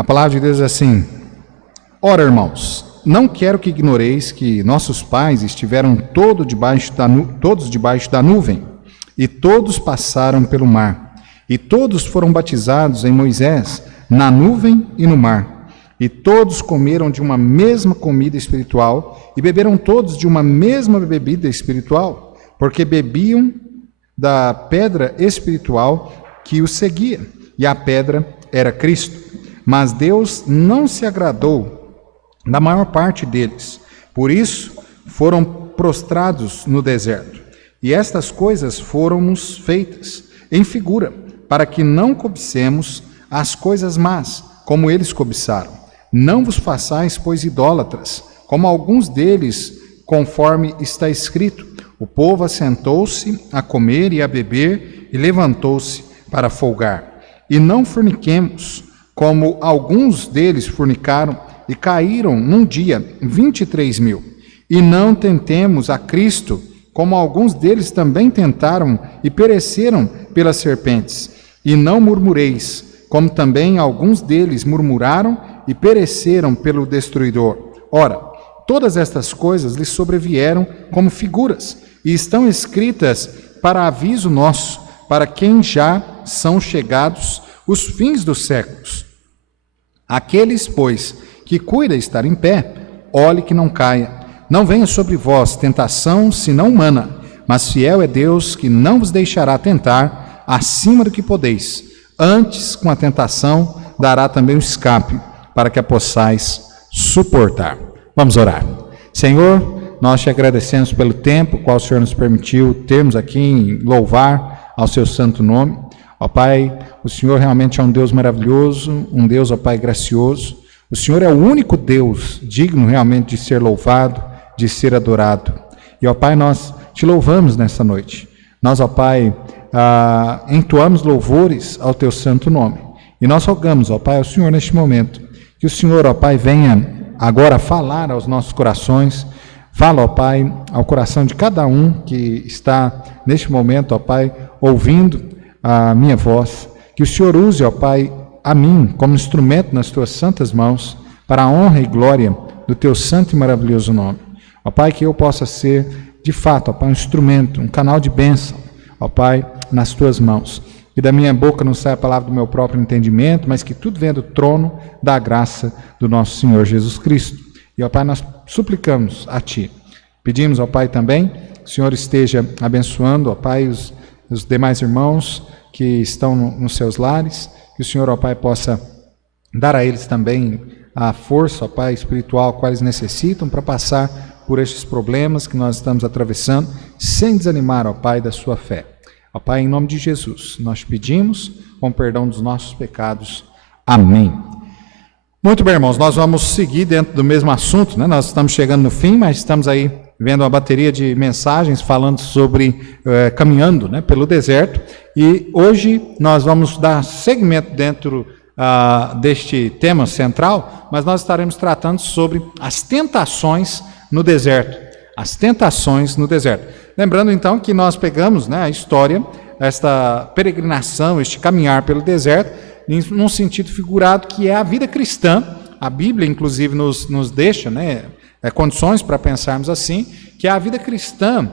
A palavra de Deus é assim: ora, irmãos, não quero que ignoreis que nossos pais estiveram todos debaixo da nuvem, e todos passaram pelo mar, e todos foram batizados em Moisés, na nuvem e no mar, e todos comeram de uma mesma comida espiritual, e beberam todos de uma mesma bebida espiritual, porque bebiam da pedra espiritual que os seguia, e a pedra era Cristo. Mas Deus não se agradou da maior parte deles. Por isso, foram prostrados no deserto. E estas coisas foram-nos feitas em figura, para que não cobicemos as coisas más, como eles cobiçaram. Não vos façais, pois, idólatras, como alguns deles, conforme está escrito: o povo assentou-se a comer e a beber, e levantou-se para folgar. E não forniquemos, como alguns deles fornicaram, e caíram num dia 23.000. E não tentemos a Cristo, como alguns deles também tentaram, e pereceram pelas serpentes. E não murmureis, como também alguns deles murmuraram, e pereceram pelo destruidor. Ora, todas estas coisas lhes sobrevieram como figuras, e estão escritas para aviso nosso, para quem já são chegados os fins dos séculos. Aqueles, pois, que cuida estar em pé, olhe que não caia. Não venha sobre vós tentação, senão humana, mas fiel é Deus, que não vos deixará tentar acima do que podeis. Antes, com a tentação, dará também o escape, para que a possais suportar. Vamos orar. Senhor, nós te agradecemos pelo tempo qual o Senhor nos permitiu termos aqui em louvar ao seu santo nome. Ó Pai, o Senhor realmente é um Deus maravilhoso, um Deus, ó Pai, gracioso. O Senhor é o único Deus digno realmente de ser louvado, de ser adorado. E, ó Pai, nós te louvamos nessa noite. Nós, ó Pai, entoamos louvores ao teu santo nome. E nós rogamos, ó Pai, ao Senhor neste momento, que o Senhor, ó Pai, venha agora falar aos nossos corações. Fala, ó Pai, ao coração de cada um que está neste momento, ó Pai, ouvindo a minha voz, que o Senhor use, ó Pai, a mim como instrumento nas tuas santas mãos, para a honra e glória do teu santo e maravilhoso nome. Ó Pai, que eu possa ser, de fato, ó Pai, um instrumento, um canal de bênção, ó Pai, nas tuas mãos. Que da minha boca não saia a palavra do meu próprio entendimento, mas que tudo venha do trono da graça do nosso Senhor Jesus Cristo. E, ó Pai, nós suplicamos a Ti. Pedimos, ó Pai, também que o Senhor esteja abençoando, ó Pai, os demais irmãos que estão nos seus lares, que o Senhor, ó Pai, possa dar a eles também a força, ó Pai, espiritual que eles necessitam para passar por estes problemas que nós estamos atravessando, sem desanimar, ó Pai, da sua fé. Ó Pai, em nome de Jesus, nós pedimos com perdão dos nossos pecados. Amém. Muito bem, irmãos, nós vamos seguir dentro do mesmo assunto, né? Nós estamos chegando no fim, mas estamos aí vendo uma bateria de mensagens falando sobre caminhando, né, pelo deserto, e hoje nós vamos dar seguimento dentro deste tema central, mas nós estaremos tratando sobre as tentações no deserto. As tentações no deserto. Lembrando então que nós pegamos, né, a história, esta peregrinação, este caminhar pelo deserto, num sentido figurado que é a vida cristã. A Bíblia, inclusive, nos deixa, né, condições para pensarmos assim, que é a vida cristã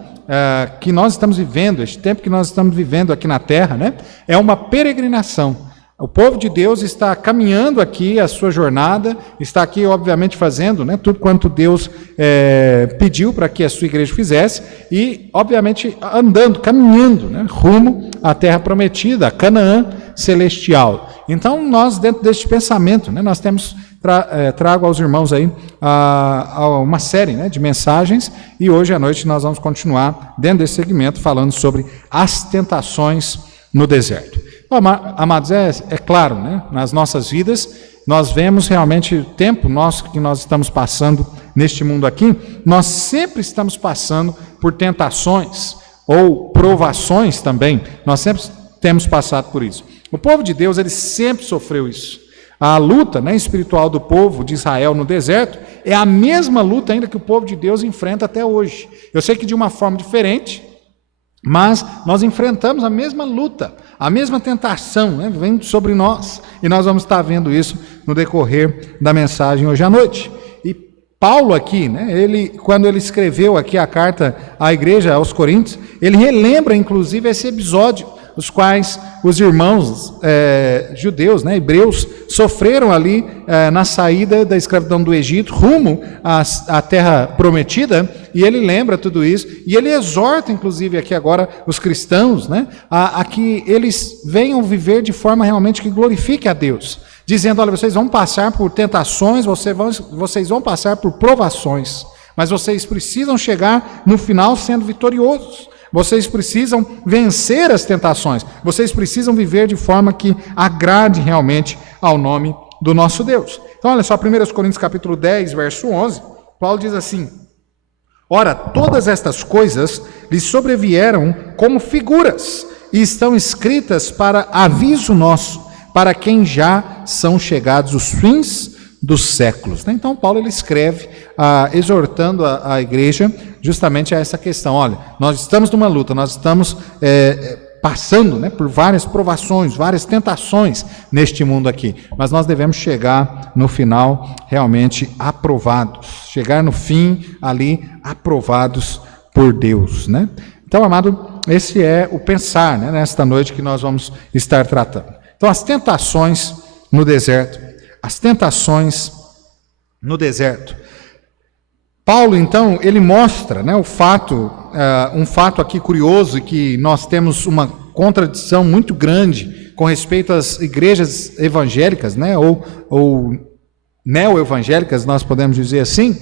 que nós estamos vivendo, este tempo que nós estamos vivendo aqui na Terra, né, é uma peregrinação. O povo de Deus está caminhando aqui a sua jornada, está aqui, obviamente, fazendo, né, tudo quanto Deus pediu para que a sua igreja fizesse e, obviamente, andando, caminhando, né, rumo à terra prometida, a Canaã celestial. Então, nós, dentro deste pensamento, né, nós temos, trago aos irmãos aí uma série, né, de mensagens, e hoje à noite nós vamos continuar, dentro desse segmento, falando sobre as tentações no deserto. Amados, é claro, né? Nas nossas vidas, nós vemos realmente o tempo nosso que nós estamos passando neste mundo aqui, nós sempre estamos passando por tentações ou provações também, nós sempre temos passado por isso. O povo de Deus, ele sempre sofreu isso. A luta, né, espiritual do povo de Israel no deserto é a mesma luta ainda que o povo de Deus enfrenta até hoje. Eu sei que de uma forma diferente, mas nós enfrentamos a mesma luta, A mesma tentação, né, vem sobre nós. E nós vamos estar vendo isso no decorrer da mensagem hoje à noite. E Paulo aqui, né, quando ele escreveu aqui a carta à igreja, aos Coríntios, ele relembra inclusive esse episódio, os quais os irmãos judeus, né, hebreus, sofreram ali na saída da escravidão do Egito, rumo à terra prometida, e ele lembra tudo isso, e ele exorta, inclusive, aqui agora os cristãos, né, a que eles venham viver de forma realmente que glorifique a Deus, dizendo, olha, vocês vão passar por tentações, vocês vão passar por provações, mas vocês precisam chegar no final sendo vitoriosos. Vocês precisam vencer as tentações. Vocês precisam viver de forma que agrade realmente ao nome do nosso Deus. Então, olha só, 1 Coríntios capítulo 10, verso 11, Paulo diz assim: ora, todas estas coisas lhes sobrevieram como figuras e estão escritas para aviso nosso, para quem já são chegados os fins dos séculos. Então Paulo ele escreve exortando a igreja justamente a essa questão. Olha, nós estamos numa luta, nós estamos passando, né, por várias provações, várias tentações neste mundo aqui, mas nós devemos chegar no final realmente aprovados, chegar no fim ali aprovados por Deus, né? Então, amado, esse é o pensar, né, nesta noite que nós vamos estar tratando. Então, as tentações no deserto. As tentações no deserto. Paulo, então, ele mostra, né, um fato aqui curioso, que nós temos uma contradição muito grande com respeito às igrejas evangélicas, né, ou neo-evangélicas, nós podemos dizer assim,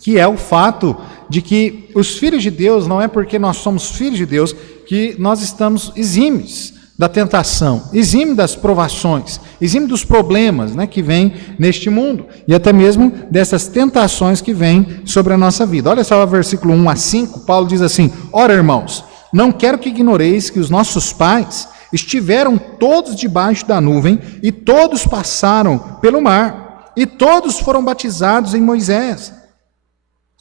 que é o fato de que os filhos de Deus, não é porque nós somos filhos de Deus que nós estamos exímios da tentação, exime das provações, exime dos problemas, né, que vêm neste mundo, e até mesmo dessas tentações que vêm sobre a nossa vida. Olha só o versículo 1 a 5, Paulo diz assim: ora, irmãos, não quero que ignoreis que os nossos pais estiveram todos debaixo da nuvem, e todos passaram pelo mar, e todos foram batizados em Moisés,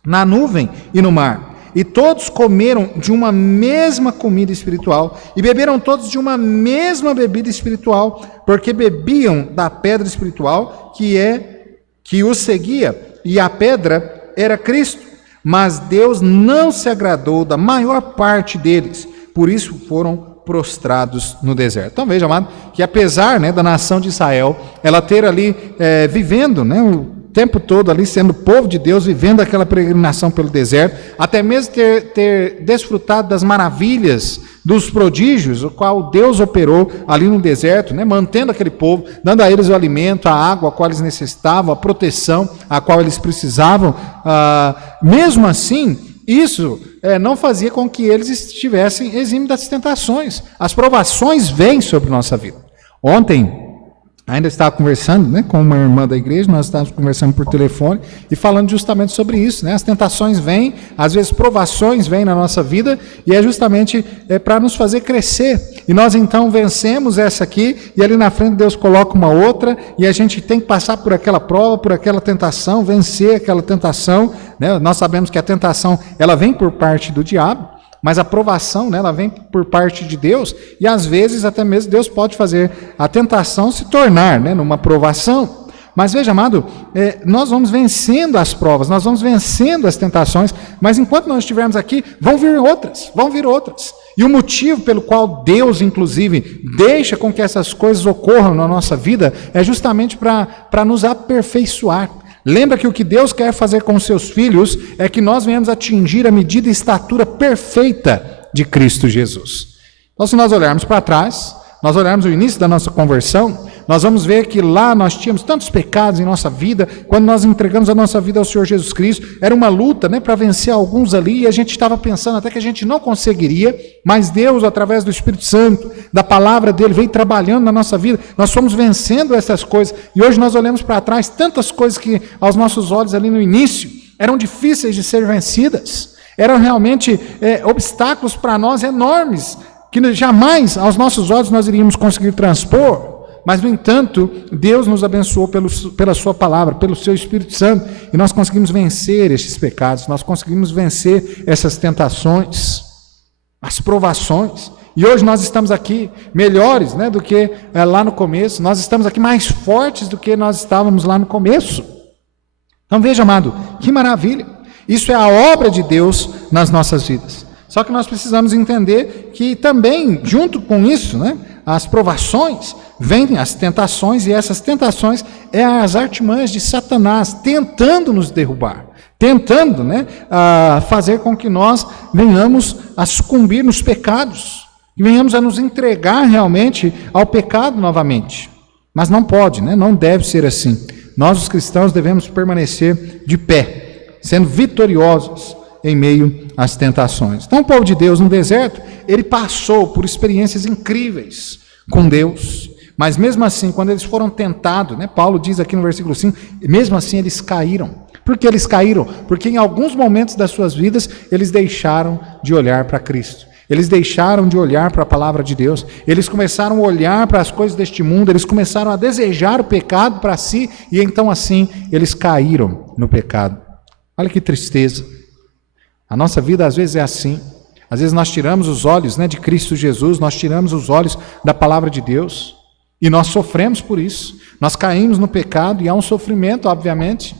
na nuvem e no mar. E todos comeram de uma mesma comida espiritual, e beberam todos de uma mesma bebida espiritual, porque bebiam da pedra espiritual que os seguia, e a pedra era Cristo. Mas Deus não se agradou da maior parte deles, por isso foram prostrados no deserto. Então veja, amado, que apesar, né, da nação de Israel, ela ter ali vivendo, né, o tempo todo ali sendo povo de Deus, vivendo aquela peregrinação pelo deserto, até mesmo ter desfrutado das maravilhas, dos prodígios, o qual Deus operou ali no deserto, né, mantendo aquele povo, dando a eles o alimento, a água a qual eles necessitavam, a proteção a qual eles precisavam, mesmo assim, isso não fazia com que eles estivessem exímios das tentações. As provações vêm sobre nossa vida. Ontem, ainda estava conversando, né, com uma irmã da igreja, nós estávamos conversando por telefone e falando justamente sobre isso, né? As tentações vêm, às vezes provações vêm na nossa vida, e é justamente para nos fazer crescer. E nós então vencemos essa aqui, e ali na frente Deus coloca uma outra, e a gente tem que passar por aquela prova, por aquela tentação, vencer aquela tentação, né? Nós sabemos que a tentação ela vem por parte do diabo, mas a provação, né, ela vem por parte de Deus, e às vezes até mesmo Deus pode fazer a tentação se tornar, né, numa provação. Mas veja, amado, nós vamos vencendo as provas, nós vamos vencendo as tentações, mas enquanto nós estivermos aqui, vão vir outras. E o motivo pelo qual Deus, inclusive, deixa com que essas coisas ocorram na nossa vida é justamente para nos aperfeiçoar. Lembra que o que Deus quer fazer com os seus filhos é que nós venhamos atingir a medida e estatura perfeita de Cristo Jesus. Então, se nós olharmos para trás, nós olharmos o início da nossa conversão, nós vamos ver que lá nós tínhamos tantos pecados em nossa vida. Quando nós entregamos a nossa vida ao Senhor Jesus Cristo, era uma luta, né, para vencer alguns ali, e a gente estava pensando até que a gente não conseguiria, mas Deus, através do Espírito Santo, da palavra dele, veio trabalhando na nossa vida, nós fomos vencendo essas coisas, e hoje nós olhamos para trás, tantas coisas que aos nossos olhos ali no início, eram difíceis de ser vencidas, eram realmente obstáculos para nós enormes, que jamais aos nossos olhos nós iríamos conseguir transpor. Mas, no entanto, Deus nos abençoou pela sua palavra, pelo seu Espírito Santo, e nós conseguimos vencer estes pecados, nós conseguimos vencer essas tentações, as provações. E hoje nós estamos aqui melhores, né, do que lá no começo. Nós estamos aqui mais fortes do que nós estávamos lá no começo. Então veja, amado, que maravilha. Isso é a obra de Deus nas nossas vidas. Só que nós precisamos entender que também, junto com isso, né, as provações, vêm as tentações, e essas tentações é as artimanhas de Satanás tentando nos derrubar, tentando, né, fazer com que nós venhamos a sucumbir nos pecados, e venhamos a nos entregar realmente ao pecado novamente. Mas não pode, né, não deve ser assim. Nós, os cristãos, devemos permanecer de pé, sendo vitoriosos em meio às tentações. Então, o povo de Deus no deserto, ele passou por experiências incríveis com Deus, mas mesmo assim, quando eles foram tentados, né, Paulo diz aqui no versículo 5, mesmo assim eles caíram. Por que eles caíram? Porque em alguns momentos das suas vidas, eles deixaram de olhar para Cristo. Eles deixaram de olhar para a palavra de Deus, eles começaram a olhar para as coisas deste mundo, eles começaram a desejar o pecado para si, e então assim, eles caíram no pecado. Olha que tristeza. A nossa vida às vezes é assim. Às vezes nós tiramos os olhos, né, de Cristo Jesus, nós tiramos os olhos da palavra de Deus, e nós sofremos por isso. Nós caímos no pecado, e há um sofrimento, obviamente.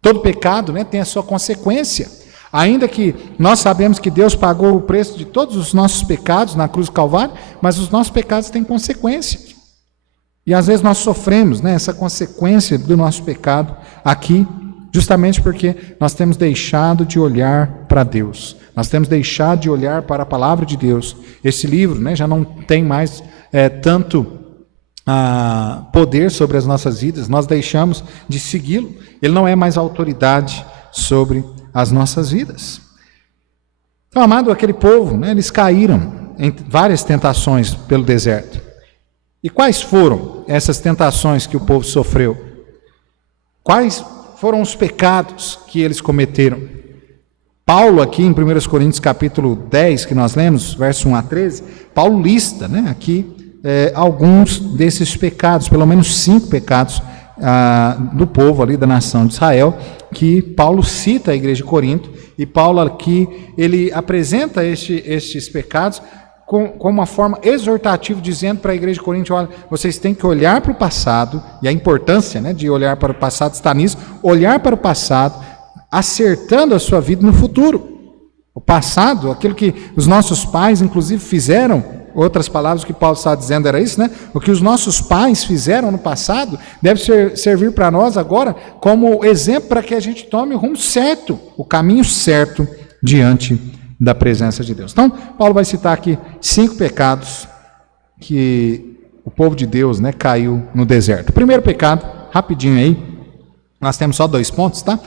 Todo pecado, né, tem a sua consequência. Ainda que nós sabemos que Deus pagou o preço de todos os nossos pecados na cruz do Calvário, mas os nossos pecados têm consequência. E às vezes nós sofremos, né, essa consequência do nosso pecado aqui, justamente porque nós temos deixado de olhar para Deus. Nós temos deixado de olhar para a palavra de Deus. Esse livro, né, já não tem mais tanto poder sobre as nossas vidas. Nós deixamos de segui-lo. Ele não é mais autoridade sobre as nossas vidas. Então, amado, aquele povo, né, eles caíram em várias tentações pelo deserto. E quais foram essas tentações que o povo sofreu? Quais foram os pecados que eles cometeram? Paulo, aqui em 1 Coríntios capítulo 10, que nós lemos, verso 1 a 13, Paulo lista, né, aqui alguns desses pecados, pelo menos 5 pecados do povo ali da nação de Israel, que Paulo cita a igreja de Corinto, e Paulo aqui, ele apresenta estes pecados com uma forma exortativa, dizendo para a igreja de Corinto: olha, vocês têm que olhar para o passado, e a importância, né, de olhar para o passado está nisso, olhar para o passado, acertando a sua vida no futuro. O passado, aquilo que os nossos pais, inclusive, fizeram, outras palavras que Paulo está dizendo era isso, né? O que os nossos pais fizeram no passado deve servir para nós agora como exemplo para que a gente tome o rumo certo, o caminho certo diante da presença de Deus. Então, Paulo vai citar aqui 5 pecados que o povo de Deus, né, caiu no deserto. O primeiro pecado, rapidinho aí, nós temos só 2 pontos, tá?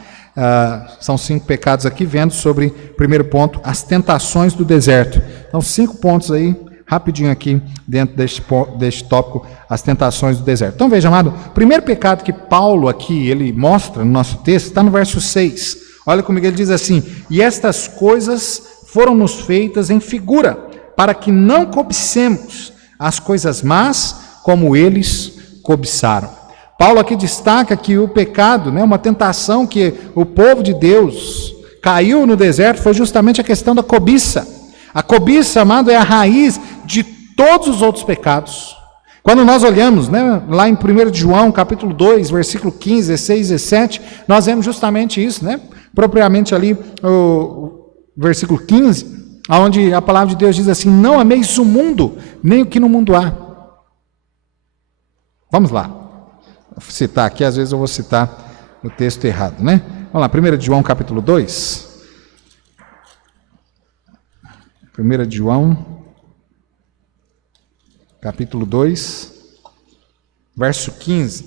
São 5 pecados aqui, vendo sobre, primeiro ponto, as tentações do deserto. Então, 5 pontos aí, rapidinho aqui, dentro deste tópico, as tentações do deserto. Então veja, amado, o primeiro pecado que Paulo aqui, ele mostra no nosso texto, está no verso 6. Olha comigo, ele diz assim: e estas coisas foram-nos feitas em figura, para que não cobicemos as coisas más, como eles cobiçaram. Paulo aqui destaca que o pecado, né, uma tentação que o povo de Deus caiu no deserto, foi justamente a questão da cobiça. A cobiça, amado, é a raiz de todos os outros pecados. Quando nós olhamos, né, lá em 1 João, capítulo 2, versículo 15, 16, 17, nós vemos justamente isso, né? Propriamente ali, o versículo 15, onde a palavra de Deus diz assim: não ameis o mundo, nem o que no mundo há. Vamos lá. Vou citar aqui, às vezes eu vou citar o texto errado, né? Vamos lá, 1 João, capítulo 2. 1 João, capítulo 2, verso 15,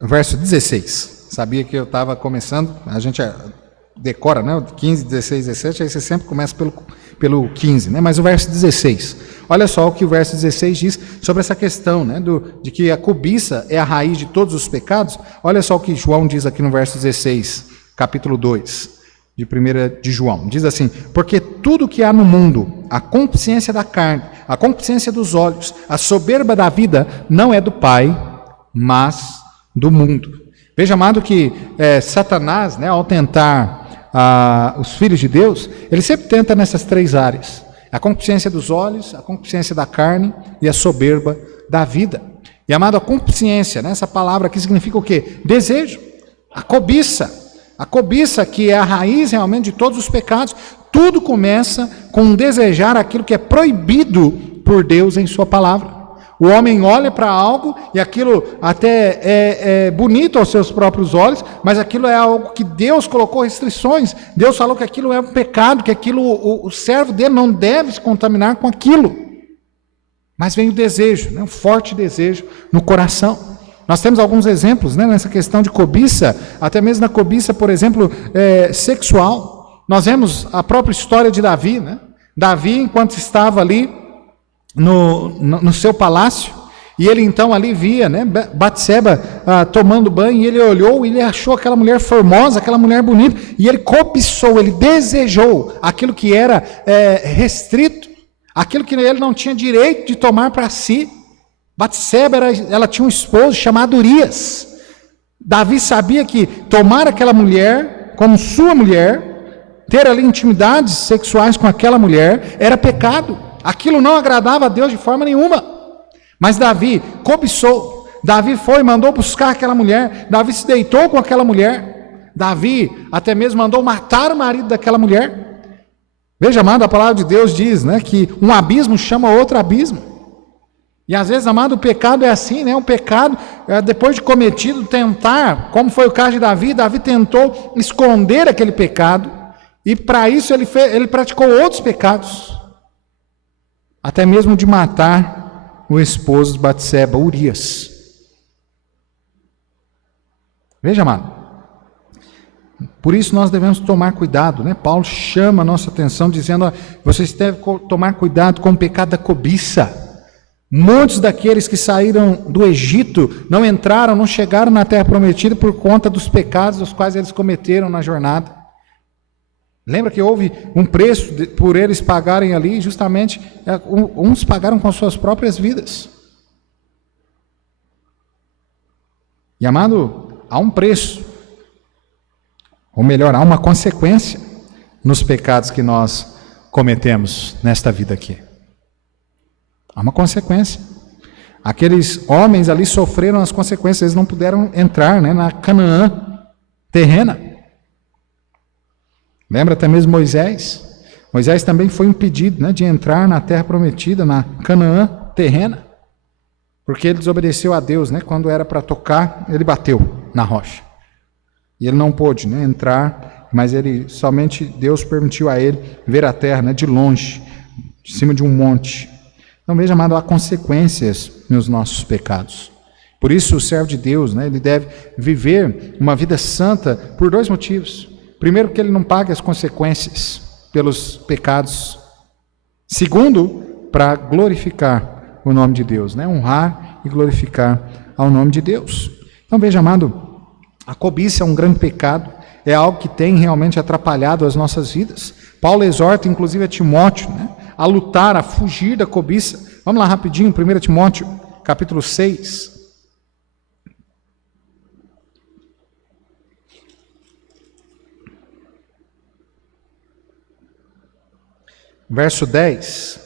verso 16. Sabia que eu estava começando, a gente decora, né, 15, 16, 17, aí você sempre começa pelo 15, né, mas o verso 16. Olha só o que o verso 16 diz sobre essa questão, né, de que a cobiça é a raiz de todos os pecados. Olha só o que João diz aqui no verso 16, capítulo 2. De 1 de João, diz assim: porque tudo que há no mundo, a concupiscência da carne, a concupiscência dos olhos, a soberba da vida, não é do Pai, mas do mundo. Veja, amado, que Satanás, né, ao tentar os filhos de Deus, ele sempre tenta nessas três áreas: a concupiscência dos olhos, a concupiscência da carne e a soberba da vida. E amado, a concupiscência, né, essa palavra aqui significa o quê? Desejo, a cobiça que é a raiz realmente de todos os pecados. Tudo começa com desejar aquilo que é proibido por Deus em sua palavra. O homem olha para algo e aquilo até é bonito aos seus próprios olhos, mas aquilo é algo que Deus colocou restrições. Deus falou que aquilo é um pecado, que aquilo, o servo dele não deve se contaminar com aquilo. Mas vem o desejo, né, um forte desejo no coração. Nós temos alguns exemplos, né, nessa questão de cobiça, até mesmo na cobiça, por exemplo, sexual. Nós vemos a própria história de Davi, né? Davi, enquanto estava ali no seu palácio, e ele então ali via, né, Batseba tomando banho, e ele olhou e ele achou aquela mulher formosa, aquela mulher bonita, e ele cobiçou, ele desejou aquilo que era restrito, aquilo que ele não tinha direito de tomar para si. Batseba, ela tinha um esposo chamado Urias. Davi sabia que tomar aquela mulher como sua mulher, ter ali intimidades sexuais com aquela mulher, era pecado. Aquilo não agradava a Deus de forma nenhuma. Mas Davi cobiçou. Davi foi e mandou buscar aquela mulher. Davi se deitou com aquela mulher. Davi até mesmo mandou matar o marido daquela mulher. Veja, amado, a palavra de Deus diz, né, que um abismo chama outro abismo. E às vezes, amado, o pecado é assim, né? Um pecado, depois de cometido, tentar, como foi o caso de Davi, Davi tentou esconder aquele pecado, e para isso ele praticou outros pecados, até mesmo de matar o esposo de Batseba, Urias. Veja, amado, por isso nós devemos tomar cuidado, né? Paulo chama a nossa atenção dizendo: vocês devem tomar cuidado com o pecado da cobiça. Muitos daqueles que saíram do Egito não entraram, não chegaram na terra prometida por conta dos pecados dos quais eles cometeram na jornada. Lembra que houve um preço por eles pagarem ali, justamente, uns pagaram com as suas próprias vidas. E amado, há um preço, ou melhor, há uma consequência nos pecados que nós cometemos nesta vida aqui. Há uma consequência. Aqueles homens ali sofreram as consequências, eles não puderam entrar, né, na Canaã terrena. Lembra até mesmo Moisés? Moisés também foi impedido, né, de entrar na terra prometida, na Canaã terrena, porque ele desobedeceu a Deus, né, quando era para tocar, ele bateu na rocha. E ele não pôde, né, entrar, mas somente Deus permitiu a ele ver a terra, né, de longe, de cima de um monte. Então, veja, amado, há consequências nos nossos pecados. Por isso, o servo de Deus, né, ele deve viver uma vida santa por dois motivos. Primeiro, que ele não pague as consequências pelos pecados. Segundo, para glorificar o nome de Deus, né, honrar e glorificar ao nome de Deus. Então, veja, amado, a cobiça é um grande pecado, é algo que tem realmente atrapalhado as nossas vidas. Paulo exorta, inclusive, a Timóteo, né, a lutar, a fugir da cobiça. Vamos lá rapidinho, 1 Timóteo, capítulo 6. Verso 10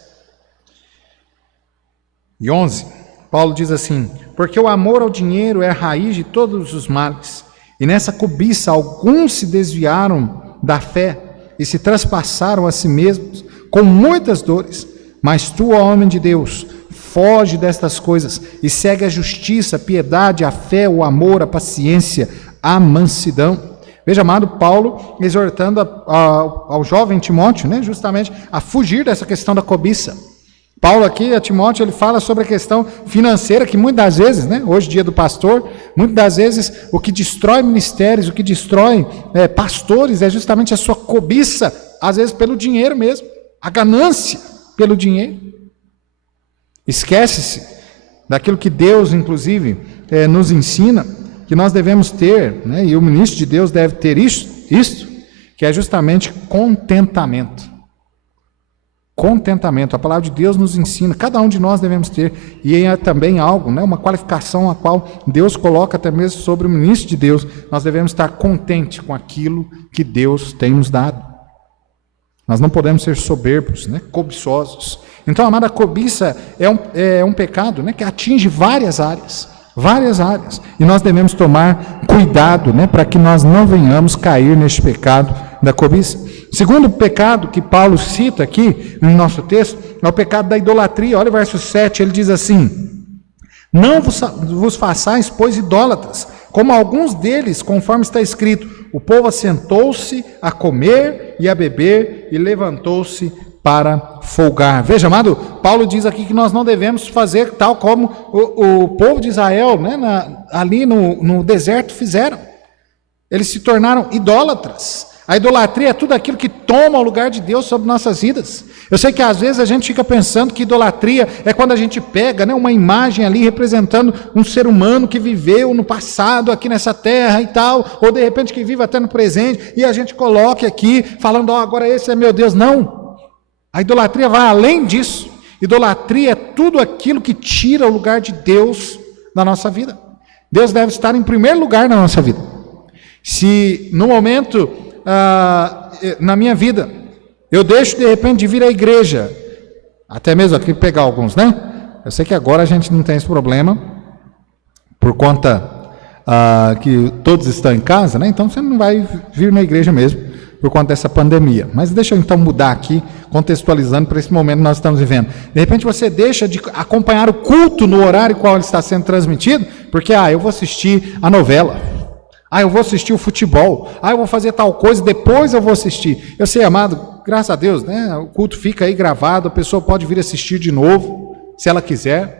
e 11. Paulo diz assim: porque o amor ao dinheiro é a raiz de todos os males, e nessa cobiça alguns se desviaram da fé e se traspassaram a si mesmos com muitas dores. Mas tu, ó homem de Deus, foge destas coisas e segue a justiça, a piedade, a fé, o amor, a paciência, a mansidão. Veja, amado, Paulo exortando ao jovem Timóteo, né, justamente a fugir dessa questão da cobiça. Paulo aqui, a Timóteo, ele fala sobre a questão financeira, que muitas das vezes, né, hoje dia do pastor, muitas das vezes o que destrói ministérios, o que destrói pastores é justamente a sua cobiça, às vezes pelo dinheiro mesmo, a ganância pelo dinheiro. Esquece-se daquilo que Deus, inclusive, nos ensina, que nós devemos ter, né, e o ministro de Deus deve ter isso, que é justamente contentamento. contentamento. A palavra de Deus nos ensina, cada um de nós devemos ter, e é também algo, né, uma qualificação a qual Deus coloca até mesmo sobre o ministro de Deus. Nós devemos estar contentes com aquilo que Deus tem nos dado. Nós não podemos ser soberbos, né, cobiçosos. Então, amada, a cobiça é um pecado, né, que atinge várias áreas, e nós devemos tomar cuidado, né, para que nós não venhamos cair neste pecado da cobiça. Segundo pecado que Paulo cita aqui no nosso texto é o pecado da idolatria. Olha o verso 7, ele diz assim: não vos façais, pois, idólatras, como alguns deles, conforme está escrito, o povo assentou-se a comer e a beber e levantou-se para folgar. Veja, amado, Paulo diz aqui que nós não devemos fazer tal como o povo de Israel, né, ali no deserto fizeram. Eles se tornaram idólatras. A idolatria é tudo aquilo que toma o lugar de Deus sobre nossas vidas. Eu sei que às vezes a gente fica pensando que idolatria é quando a gente pega, né, uma imagem ali representando um ser humano que viveu no passado aqui nessa terra e tal, ou de repente que vive até no presente, e a gente coloca aqui falando, agora esse é meu Deus. Não. A idolatria vai além disso. Idolatria é tudo aquilo que tira o lugar de Deus na nossa vida. Deus deve estar em primeiro lugar na nossa vida. Se no momento, na minha vida, eu deixo de repente de vir à igreja, até mesmo aqui pegar alguns, né? Eu sei que agora a gente não tem esse problema, por conta que todos estão em casa, né? Então você não vai vir na igreja mesmo, por conta dessa pandemia. Mas deixa eu então mudar aqui, contextualizando para esse momento que nós estamos vivendo. De repente você deixa de acompanhar o culto no horário qual ele está sendo transmitido, porque eu vou assistir a novela, eu vou assistir o futebol, eu vou fazer tal coisa, depois eu vou assistir. Eu sei, amado, graças a Deus, né? O culto fica aí gravado, a pessoa pode vir assistir de novo, se ela quiser.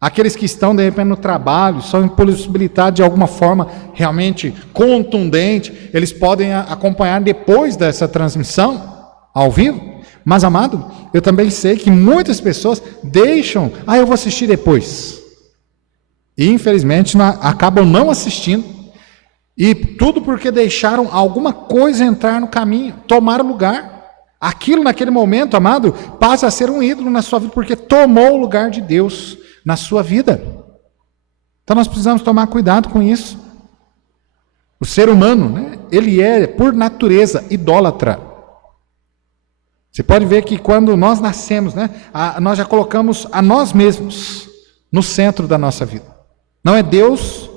Aqueles que estão, de repente, no trabalho, são impossibilitados de alguma forma realmente contundente, eles podem acompanhar depois dessa transmissão, ao vivo. Mas, amado, eu também sei que muitas pessoas deixam, eu vou assistir depois. E, infelizmente, acabam não assistindo. E tudo porque deixaram alguma coisa entrar no caminho, tomar lugar. Aquilo, naquele momento, amado, passa a ser um ídolo na sua vida, porque tomou o lugar de Deus na sua vida. Então nós precisamos tomar cuidado com isso. O ser humano, né, ele é, por natureza, idólatra. Você pode ver que quando nós nascemos, né, nós já colocamos a nós mesmos no centro da nossa vida. Não é Deus,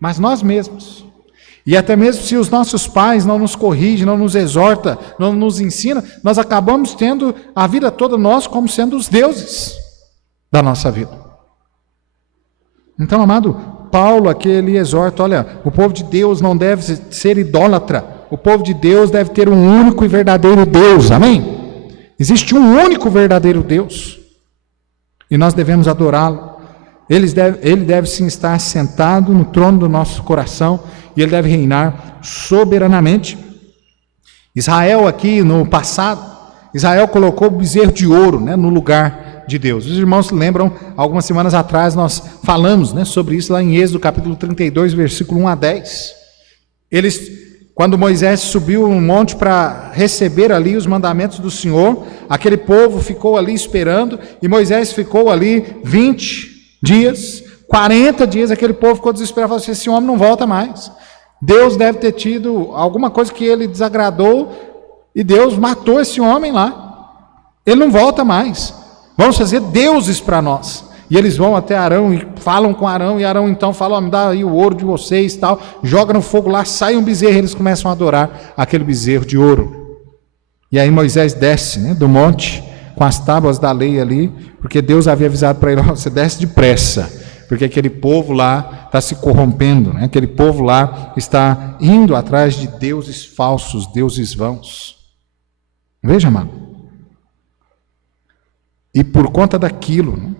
mas nós mesmos. E até mesmo se os nossos pais não nos corrigem, não nos exortam, não nos ensinam, nós acabamos tendo a vida toda nós como sendo os deuses da nossa vida. Então, amado, Paulo aqui ele exorta, olha, o povo de Deus não deve ser idólatra, o povo de Deus deve ter um único e verdadeiro Deus, amém? Existe um único verdadeiro Deus, e nós devemos adorá-lo. Ele deve sim estar sentado no trono do nosso coração, e ele deve reinar soberanamente. Israel aqui no passado, Israel colocou o bezerro de ouro, né, no lugar de Deus. Os irmãos lembram, algumas semanas atrás nós falamos, né, sobre isso lá em Êxodo capítulo 32, versículo 1 a 10. Quando Moisés subiu no monte para receber ali os mandamentos do Senhor, aquele povo ficou ali esperando, e Moisés ficou ali 20 dias, 40 dias, aquele povo ficou desesperado, falou assim, esse homem não volta mais. Deus deve ter tido alguma coisa que ele desagradou, e Deus matou esse homem lá. Ele não volta mais. Vamos fazer deuses para nós. E eles vão até Arão e falam com Arão, e Arão então fala, me dá aí o ouro de vocês, tal, joga no fogo lá, sai um bezerro, e eles começam a adorar aquele bezerro de ouro. E aí Moisés desce, né, do monte, com as tábuas da lei ali, porque Deus havia avisado para ele, você desce depressa, porque aquele povo lá está se corrompendo, né? Aquele povo lá está indo atrás de deuses falsos, deuses vãos. Veja, amado. E por conta daquilo, né,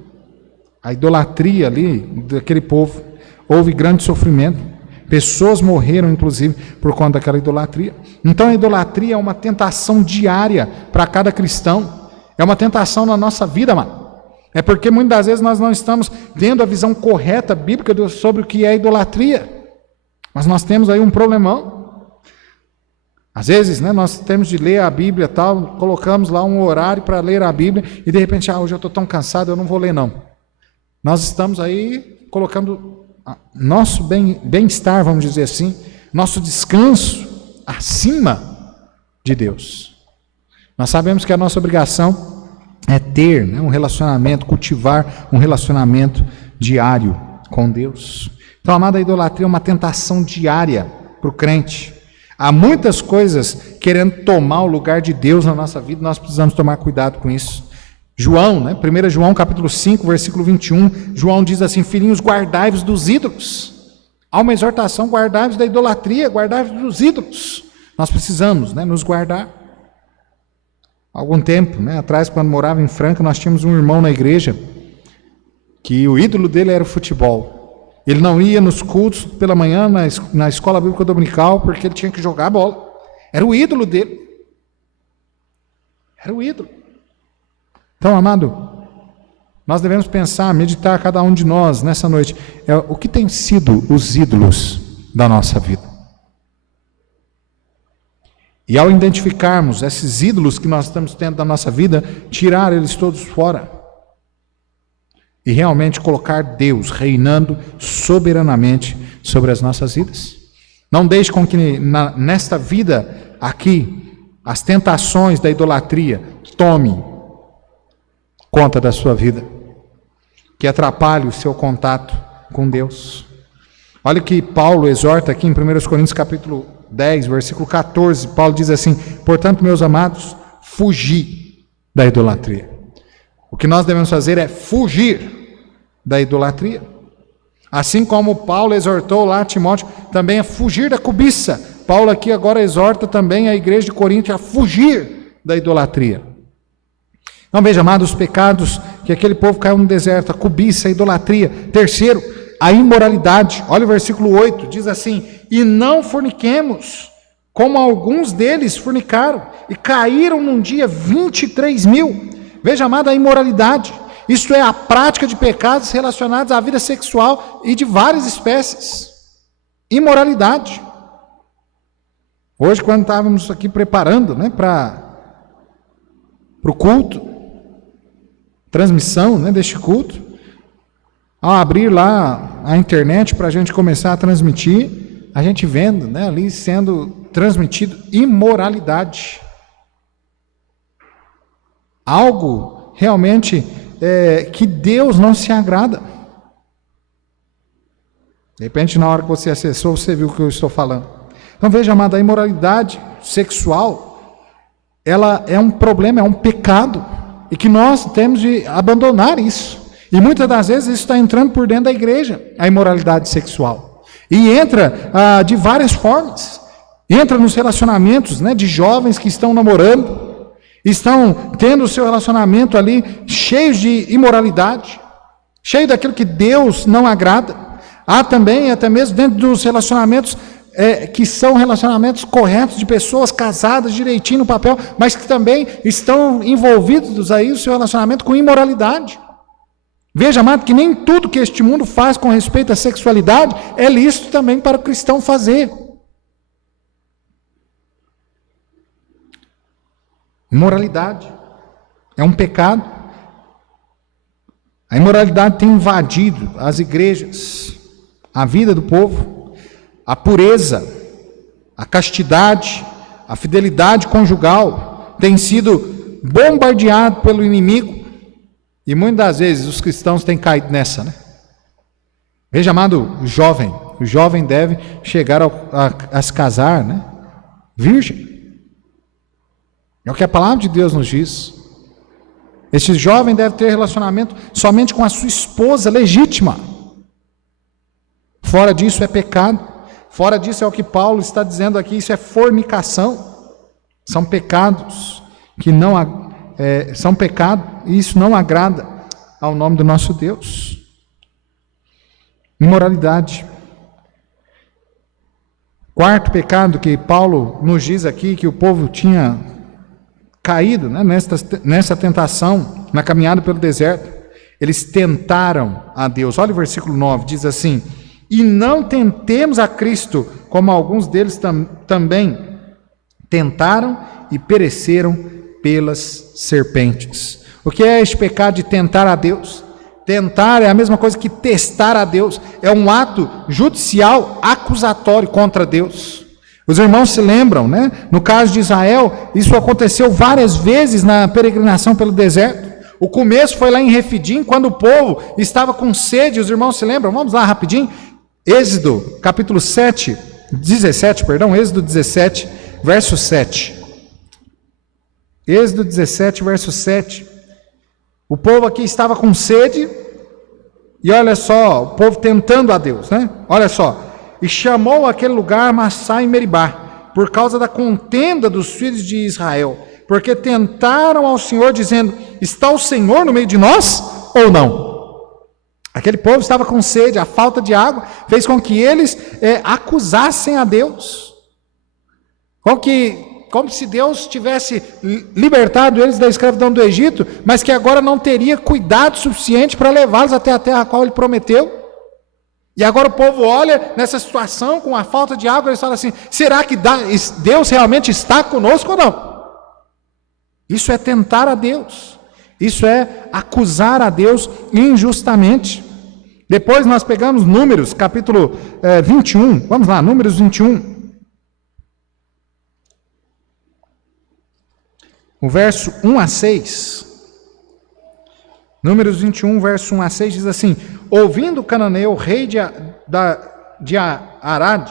a idolatria ali daquele povo, houve grande sofrimento. Pessoas morreram, inclusive, por conta daquela idolatria. Então a idolatria é uma tentação diária para cada cristão. É uma tentação na nossa vida, amado. É porque muitas vezes nós não estamos tendo a visão correta bíblica sobre o que é idolatria. Mas nós temos aí um problemão. Às vezes, né, nós temos de ler a Bíblia, tal, colocamos lá um horário para ler a Bíblia e de repente, hoje eu estou tão cansado, eu não vou ler não. Nós estamos aí colocando nosso bem-estar, vamos dizer assim, nosso descanso acima de Deus. Nós sabemos que a nossa obrigação é ter, né, um relacionamento, cultivar um relacionamento diário com Deus. Então, amada, a idolatria é uma tentação diária para o crente. Há muitas coisas querendo tomar o lugar de Deus na nossa vida, nós precisamos tomar cuidado com isso. João, né? 1 João capítulo 5, versículo 21, João diz assim: filhinhos, guardai-vos dos ídolos. Há uma exortação, guardai-vos da idolatria, guardai-vos dos ídolos. Nós precisamos, né, nos guardar. Há algum tempo, né, atrás, quando morava em Franca, nós tínhamos um irmão na igreja, que o ídolo dele era o futebol. Ele não ia nos cultos pela manhã, na escola bíblica dominical, porque ele tinha que jogar bola. Era o ídolo dele. Era o ídolo. Então, amado, nós devemos pensar, meditar cada um de nós nessa noite. O que tem sido os ídolos da nossa vida? E ao identificarmos esses ídolos que nós estamos tendo da nossa vida, tirar eles todos fora. E realmente colocar Deus reinando soberanamente sobre as nossas vidas. Não deixe com que nesta vida aqui, as tentações da idolatria tomem conta da sua vida, que atrapalhe o seu contato com Deus. Olha o que Paulo exorta aqui em 1 Coríntios capítulo 10, versículo 14, Paulo diz assim: portanto, meus amados, fugi da idolatria. O que nós devemos fazer é fugir da idolatria. Assim como Paulo exortou lá a Timóteo também a fugir da cobiça, Paulo aqui agora exorta também a igreja de Corinto a fugir da idolatria. Então veja, amados, os pecados que aquele povo caiu no deserto: a cobiça, a idolatria. Terceiro, a imoralidade. Olha o versículo 8, diz assim: e não forniquemos, como alguns deles fornicaram, e caíram num dia 23.000. Veja, amado, a imoralidade. Isto é a prática de pecados relacionados à vida sexual e de várias espécies. Imoralidade. Hoje, quando estávamos aqui preparando, né, para o culto, transmissão, né, deste culto, ao abrir lá a internet para a gente começar a transmitir, a gente vendo, né, ali sendo transmitido imoralidade. Algo realmente que Deus não se agrada. De repente, na hora que você acessou, você viu o que eu estou falando. Então veja, amado, a imoralidade sexual, ela é um problema, é um pecado, e que nós temos de abandonar isso. E muitas das vezes isso está entrando por dentro da igreja, a imoralidade sexual. E entra de várias formas. Entra nos relacionamentos, né, de jovens que estão namorando, estão tendo o seu relacionamento ali cheios de imoralidade, cheio daquilo que Deus não agrada. Há também, até mesmo dentro dos relacionamentos que são relacionamentos corretos de pessoas casadas direitinho no papel, mas que também estão envolvidos aí no seu relacionamento com imoralidade. Veja, amado, que nem tudo que este mundo faz com respeito à sexualidade é lícito também para o cristão fazer. Imoralidade é um pecado. A imoralidade tem invadido as igrejas, a vida do povo. A pureza, a castidade, a fidelidade conjugal tem sido bombardeado pelo inimigo, e muitas das vezes os cristãos têm caído nessa, né? Veja, amado, o jovem deve chegar a se casar, né, virgem. É o que a palavra de Deus nos diz. Este jovem deve ter relacionamento somente com a sua esposa legítima. Fora disso é pecado. Fora disso é o que Paulo está dizendo aqui, isso é fornicação. São pecados que não são pecado, e isso não agrada ao nome do nosso Deus. Imoralidade. Quarto pecado que Paulo nos diz aqui, que o povo tinha caído, né, nessa tentação, na caminhada pelo deserto. Eles tentaram a Deus. Olha o versículo 9, diz assim: e não tentemos a Cristo, como alguns deles também tentaram e pereceram pelas serpentes. O que é este pecado de tentar a Deus? Tentar é a mesma coisa que testar a Deus. É um ato judicial acusatório contra Deus. Os irmãos se lembram, né? No caso de Israel, isso aconteceu várias vezes na peregrinação pelo deserto. O começo foi lá em Refidim, quando o povo estava com sede. Os irmãos se lembram? Vamos lá rapidinho. Êxodo, capítulo 17, Êxodo 17, verso 7. Êxodo 17, verso 7. O povo aqui estava com sede, e olha só, o povo tentando a Deus, né? Olha só, e chamou aquele lugar Massá e Meribá, por causa da contenda dos filhos de Israel, porque tentaram ao Senhor, dizendo: está o Senhor no meio de nós ou não? Aquele povo estava com sede, a falta de água fez com que eles acusassem a Deus, como se Deus tivesse libertado eles da escravidão do Egito, mas que agora não teria cuidado suficiente para levá-los até a terra a qual ele prometeu. E agora o povo olha nessa situação, com a falta de água, eles falam assim: será que Deus realmente está conosco ou não? Isso é tentar a Deus, isso é acusar a Deus injustamente. Depois nós pegamos Números, capítulo 21, vamos lá, Números 21. O verso 1 a 6, Números 21, verso 1 a 6, diz assim: ouvindo Cananeu, rei de Arad,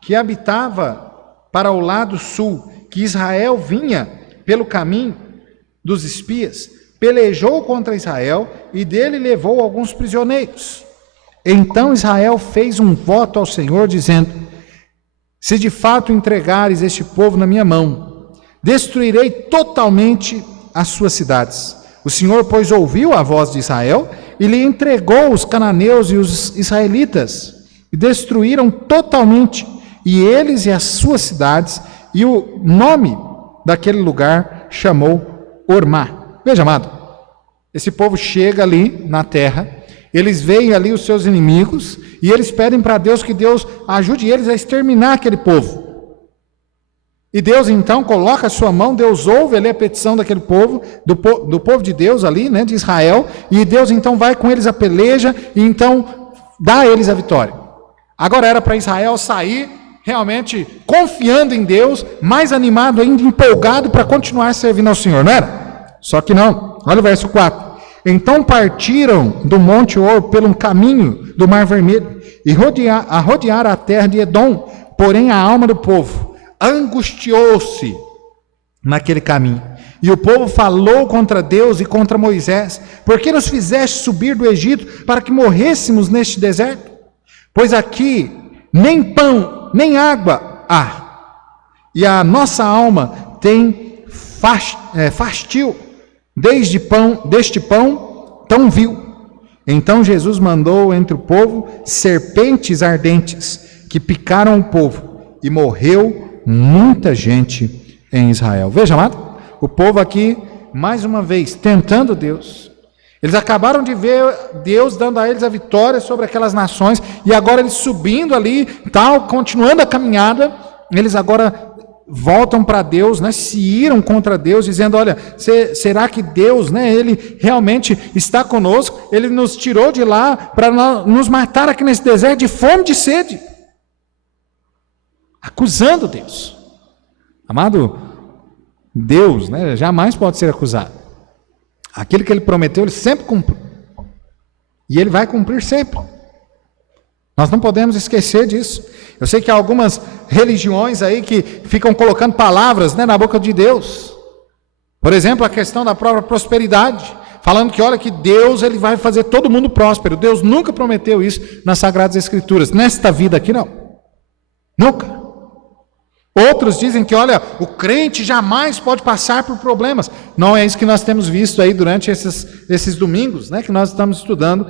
que habitava para o lado sul, que Israel vinha pelo caminho dos espias, pelejou contra Israel e dele levou alguns prisioneiros. Então Israel fez um voto ao Senhor, dizendo: se de fato entregares este povo na minha mão, destruirei totalmente as suas cidades. O Senhor, pois, ouviu a voz de Israel e lhe entregou os cananeus e os israelitas, e destruíram totalmente, e eles e as suas cidades, e o nome daquele lugar chamou Ormá. Veja, amado, esse povo chega ali na terra, eles veem ali os seus inimigos, e eles pedem para Deus que Deus ajude eles a exterminar aquele povo. E Deus então coloca a sua mão, Deus ouve ali a petição daquele povo, do povo de Deus ali, né, de Israel, e Deus então vai com eles a peleja, e então dá a eles a vitória. Agora era para Israel sair realmente confiando em Deus, mais animado ainda, empolgado para continuar servindo ao Senhor, não era? Só que não, olha o verso 4. Então partiram do Monte Or pelo caminho do Mar Vermelho, e rodearam a terra de Edom, porém a alma do povo angustiou-se naquele caminho. E o povo falou contra Deus e contra Moisés: por que nos fizeste subir do Egito para que morrêssemos neste deserto? Pois aqui nem pão, nem água há, e a nossa alma tem fastio deste pão tão vil. Então Jesus mandou entre o povo serpentes ardentes que picaram o povo, e morreu muita gente em Israel. Veja, amado, o povo aqui, mais uma vez, tentando Deus. Eles acabaram de ver Deus dando a eles a vitória sobre aquelas nações, e agora eles subindo ali, tal, continuando a caminhada, eles agora voltam para Deus, né, se iram contra Deus, dizendo: olha, será que Deus, né, Ele realmente está conosco? Ele nos tirou de lá para nos matar aqui nesse deserto de fome e de sede. Acusando Deus. Amado, Deus, né, jamais pode ser acusado. Aquilo que Ele prometeu, Ele sempre cumpre. E Ele vai cumprir sempre. Nós não podemos esquecer disso. Eu sei que há algumas religiões aí que ficam colocando palavras, né, na boca de Deus. Por exemplo, a questão da própria prosperidade. Falando que, olha, que Deus, Ele vai fazer todo mundo próspero. Deus nunca prometeu isso nas Sagradas Escrituras. Nesta vida aqui, não. Nunca. Outros dizem que, olha, o crente jamais pode passar por problemas. Não é isso que nós temos visto aí durante esses domingos, né, que nós estamos estudando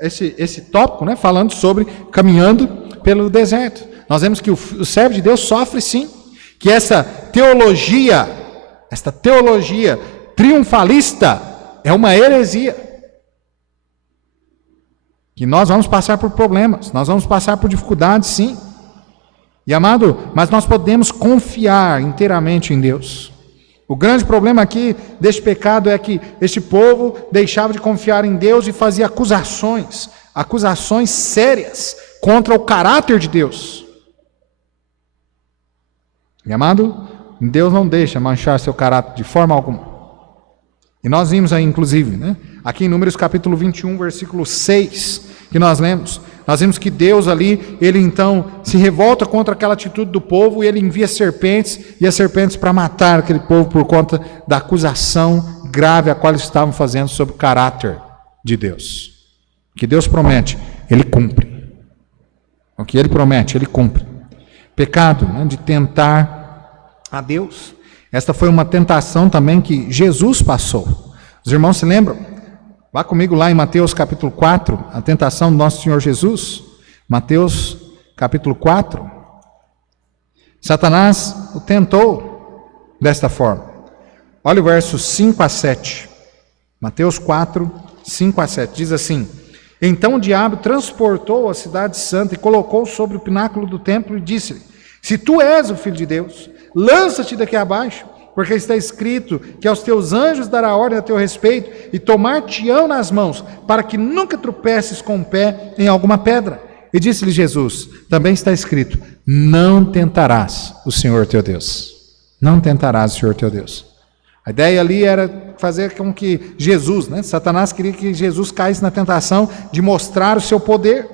esse tópico, né, falando sobre caminhando pelo deserto. Nós vemos que o servo de Deus sofre sim, que essa teologia triunfalista é uma heresia. Que nós vamos passar por problemas, nós vamos passar por dificuldades sim. E amado, mas nós podemos confiar inteiramente em Deus. O grande problema aqui deste pecado é que este povo deixava de confiar em Deus e fazia acusações sérias contra o caráter de Deus. E amado, Deus não deixa manchar seu caráter de forma alguma. E nós vimos aí, inclusive, né, aqui em Números capítulo 21, versículo 6, que nós lemos, nós vimos que Deus ali, ele então se revolta contra aquela atitude do povo e ele envia serpentes, e as serpentes para matar aquele povo por conta da acusação grave a qual eles estavam fazendo sobre o caráter de Deus. O que Deus promete, ele cumpre. O que ele promete, ele cumpre. Pecado, né, de tentar a Deus. Esta foi uma tentação também que Jesus passou. Os irmãos se lembram? Vá comigo lá em Mateus capítulo 4, a tentação do nosso Senhor Jesus. Mateus capítulo 4. Satanás o tentou desta forma. Olha o verso 5 a 7. Mateus 4, 5 a 7. Diz assim: Então o diabo transportou a cidade santa e colocou sobre o pináculo do templo e disse-lhe: Se tu és o Filho de Deus, lança-te daqui abaixo, porque está escrito que aos teus anjos dará ordem a teu respeito e tomar-te-ão nas mãos, para que nunca tropeces com o pé em alguma pedra. E disse-lhe Jesus, também está escrito: Não tentarás o Senhor teu Deus. Não tentarás o Senhor teu Deus. A ideia ali era fazer com que Jesus, né, Satanás queria que Jesus caísse na tentação de mostrar o seu poder,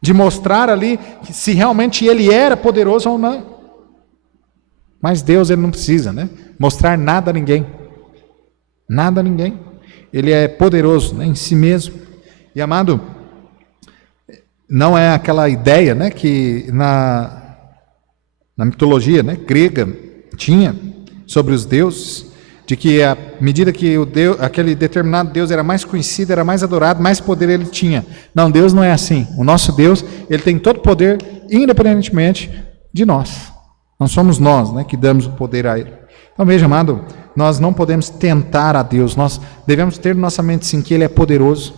de mostrar ali se realmente ele era poderoso ou não. Mas Deus, ele não precisa, né, mostrar nada a ninguém. Nada a ninguém. Ele é poderoso, né, em si mesmo. E amado, não é aquela ideia, né, que na mitologia, né, grega tinha sobre os deuses, de que à medida que aquele determinado Deus era mais conhecido, era mais adorado, mais poder ele tinha. Não, Deus não é assim. O nosso Deus, ele tem todo o poder, independentemente de nós. Não somos nós, né, que damos o poder a ele. Então veja, amado, nós não podemos tentar a Deus. Nós devemos ter na nossa mente sim que ele é poderoso,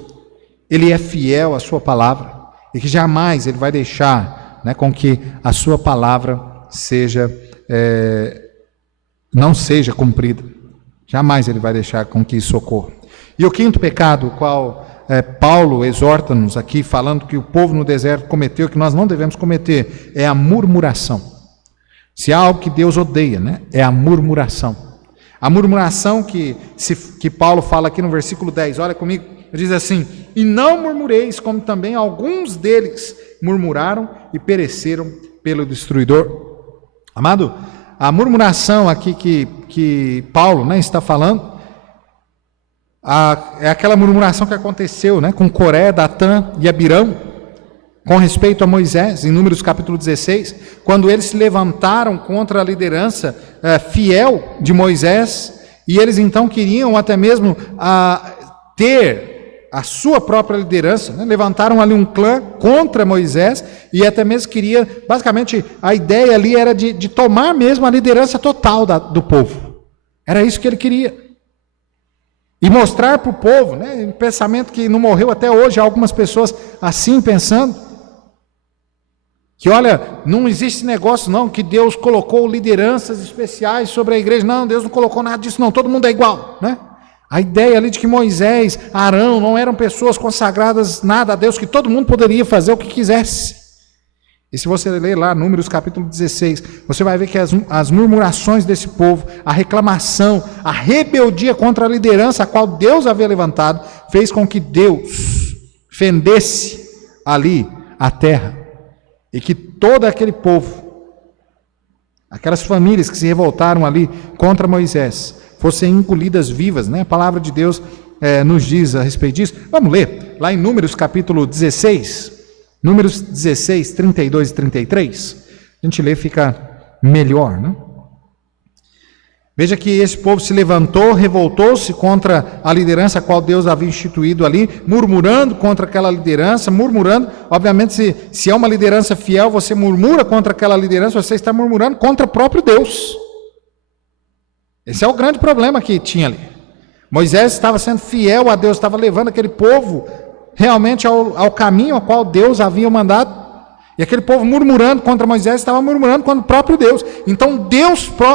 ele é fiel à sua palavra, e que jamais ele vai deixar, né, com que a sua palavra não seja cumprida. Jamais ele vai deixar com que isso ocorra. E o quinto pecado, o qual Paulo exorta-nos aqui, falando que o povo no deserto cometeu, que nós não devemos cometer, é a murmuração. Se há algo que Deus odeia, né, é a murmuração. A murmuração que Paulo fala aqui no versículo 10, olha comigo, diz assim: E não murmureis, como também alguns deles murmuraram e pereceram pelo destruidor. Amado, a murmuração aqui que Paulo, né, está falando, é aquela murmuração que aconteceu, né, com Coré, Datã e Abirão, com respeito a Moisés, em Números capítulo 16, quando eles se levantaram contra a liderança fiel de Moisés, e eles então queriam até mesmo ter a sua própria liderança, né? Levantaram ali um clã contra Moisés, e até mesmo queria, basicamente, a ideia ali era de tomar mesmo a liderança total do povo. Era isso que ele queria. E mostrar para o povo, né, um pensamento que não morreu até hoje, há algumas pessoas assim pensando, que olha, não existe negócio não, que Deus colocou lideranças especiais sobre a igreja. Não, Deus não colocou nada disso não, todo mundo é igual, né? A ideia ali de que Moisés, Arão não eram pessoas consagradas nada a Deus, que todo mundo poderia fazer o que quisesse. E se você ler lá Números capítulo 16, você vai ver que as murmurações desse povo, a reclamação, a rebeldia contra a liderança a qual Deus havia levantado, fez com que Deus fendesse ali a terra. E que todo aquele povo, aquelas famílias que se revoltaram ali contra Moisés, fossem engolidas vivas, né? A palavra de Deus nos diz a respeito disso. Vamos ler, lá em Números capítulo 16, Números 16, 32 e 33. A gente lê, fica melhor, né? Veja que esse povo se levantou, revoltou-se contra a liderança a qual Deus havia instituído ali, murmurando contra aquela liderança, murmurando. Obviamente, se é uma liderança fiel, você murmura contra aquela liderança, você está murmurando contra o próprio Deus. Esse é o grande problema que tinha ali. Moisés estava sendo fiel a Deus, estava levando aquele povo realmente ao caminho ao qual Deus havia mandado. E aquele povo murmurando contra Moisés estava murmurando contra o próprio Deus. Então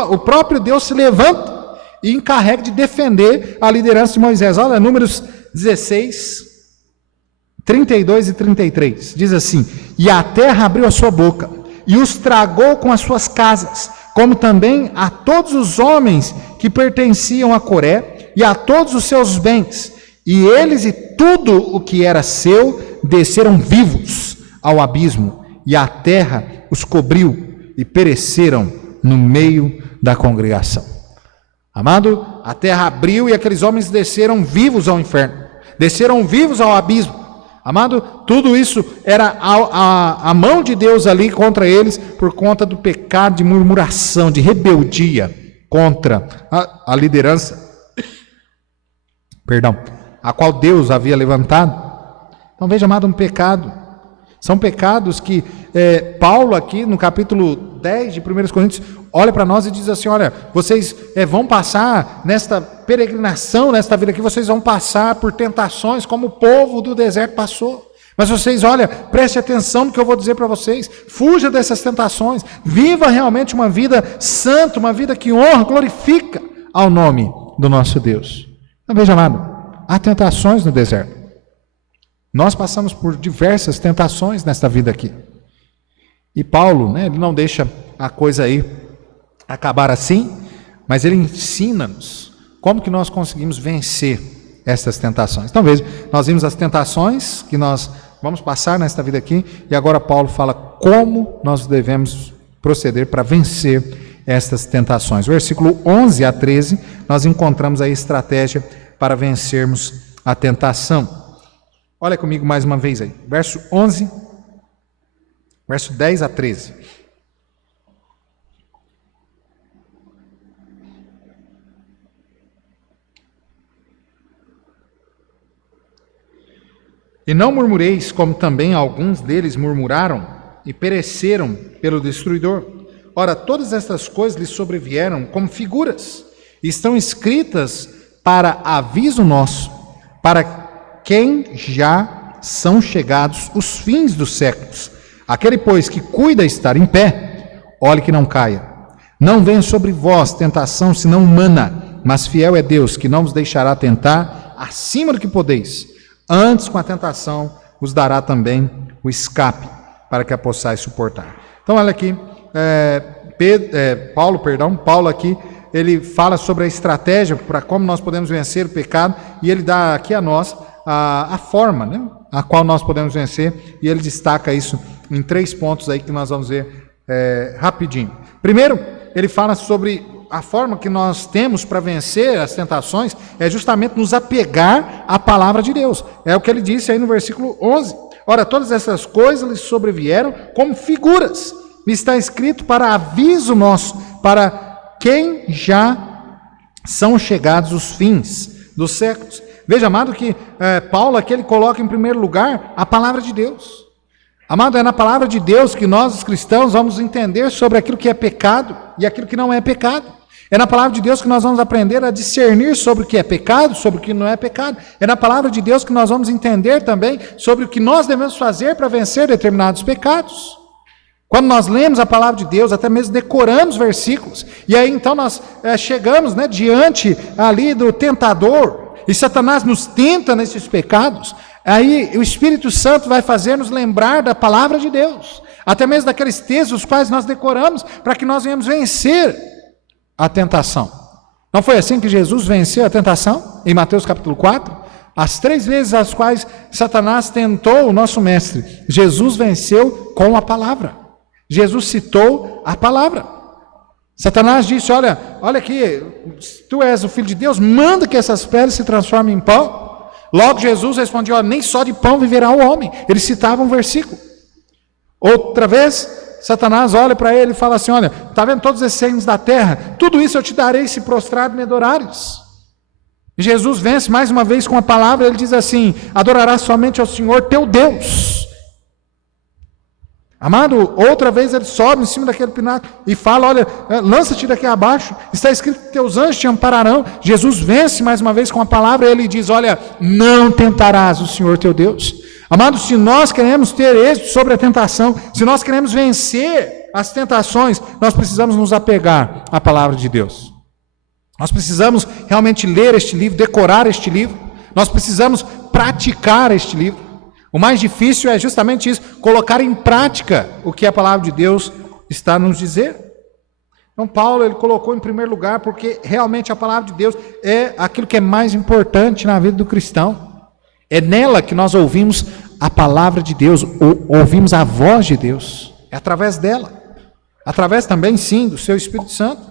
o próprio Deus se levanta e encarrega de defender a liderança de Moisés. Olha, Números 16, 32 e 33. Diz assim: e a terra abriu a sua boca e os tragou com as suas casas, como também a todos os homens que pertenciam a Coré e a todos os seus bens. E eles e tudo o que era seu desceram vivos ao abismo, e a terra os cobriu e pereceram no meio da congregação. Amado, a terra abriu e aqueles homens desceram vivos ao inferno, desceram vivos ao abismo. Amado, tudo isso era a mão de Deus ali contra eles, por conta do pecado de murmuração, de rebeldia contra a liderança, a qual Deus havia levantado. Então veja, amado, um pecado. São pecados que Paulo aqui no capítulo 10 de 1 Coríntios olha para nós e diz assim: olha, vocês vão passar nesta peregrinação, nesta vida aqui, vocês vão passar por tentações como o povo do deserto passou. Mas vocês, olha, preste atenção no que eu vou dizer para vocês, fuja dessas tentações, viva realmente uma vida santa, uma vida que honra, glorifica ao nome do nosso Deus. Então veja, amado, há tentações no deserto. Nós passamos por diversas tentações nesta vida aqui. E Paulo, ele não deixa a coisa aí acabar assim, mas ele ensina-nos como que nós conseguimos vencer essas tentações. Então veja, nós vimos as tentações que nós vamos passar nesta vida aqui, e agora Paulo fala como nós devemos proceder para vencer estas tentações. Versículo 11 a 13, nós encontramos a estratégia para vencermos a tentação. Olha comigo mais uma vez aí, verso 11, verso 10 a 13. E não murmureis, como também alguns deles murmuraram e pereceram pelo destruidor. Ora, todas estas coisas lhes sobrevieram como figuras, e estão escritas para aviso nosso, para quem já são chegados os fins dos séculos. Aquele, pois, que cuida estar em pé, olhe que não caia. Não venha sobre vós tentação senão humana, mas fiel é Deus, que não vos deixará tentar acima do que podeis. Antes, com a tentação, vos dará também o escape, para que a possais suportar. Então, olha aqui, Paulo aqui, ele fala sobre a estratégia para como nós podemos vencer o pecado, e ele dá aqui a nós a forma, a qual nós podemos vencer, e ele destaca isso em 3 pontos aí que nós vamos ver rapidinho. Primeiro, ele fala sobre a forma que nós temos para vencer as tentações, é justamente nos apegar à palavra de Deus. É o que ele disse aí no versículo 11. Ora, todas essas coisas lhes sobrevieram como figuras, está escrito para aviso nosso, para quem já são chegados os fins dos séculos. Veja, amado, que Paulo aqui ele coloca em primeiro lugar a palavra de Deus. Amado, é na palavra de Deus que nós, os cristãos, vamos entender sobre aquilo que é pecado e aquilo que não é pecado. É na palavra de Deus que nós vamos aprender a discernir sobre o que é pecado, sobre o que não é pecado. É na palavra de Deus que nós vamos entender também sobre o que nós devemos fazer para vencer determinados pecados. Quando nós lemos a palavra de Deus, até mesmo decoramos versículos, e aí então nós chegamos diante ali do tentador, e Satanás nos tenta nesses pecados, aí o Espírito Santo vai fazer-nos lembrar da palavra de Deus, até mesmo daqueles textos os quais nós decoramos, para que nós venhamos vencer a tentação. Não foi assim que Jesus venceu a tentação? Em Mateus capítulo 4? As 3 vezes as quais Satanás tentou o nosso mestre, Jesus venceu com a palavra. Jesus citou a palavra. Satanás disse, olha aqui, tu és o Filho de Deus, manda que essas pedras se transformem em pão. Logo Jesus respondeu, nem só de pão viverá o homem. Ele citava um versículo. Outra vez, Satanás olha para ele e fala assim, olha, está vendo todos esses reinos da terra? Tudo isso eu te darei se prostrado me adorares. Jesus vence mais uma vez com a palavra, ele diz assim, adorarás somente ao Senhor teu Deus. Amado, outra vez ele sobe em cima daquele pináculo e fala, olha, lança-te daqui abaixo, está escrito que teus anjos te ampararão. Jesus vence mais uma vez com a palavra, ele diz, olha, não tentarás o Senhor teu Deus. Amados, se nós queremos ter êxito sobre a tentação, se nós queremos vencer as tentações, nós precisamos nos apegar à palavra de Deus. Nós precisamos realmente ler este livro, decorar este livro. Nós precisamos praticar este livro. O mais difícil é justamente isso, colocar em prática o que a palavra de Deus está a nos dizer. Então Paulo, ele colocou em primeiro lugar, porque realmente a palavra de Deus é aquilo que é mais importante na vida do cristão. É nela que nós ouvimos a palavra de Deus, ouvimos a voz de Deus. É através dela. Através também, sim, do seu Espírito Santo.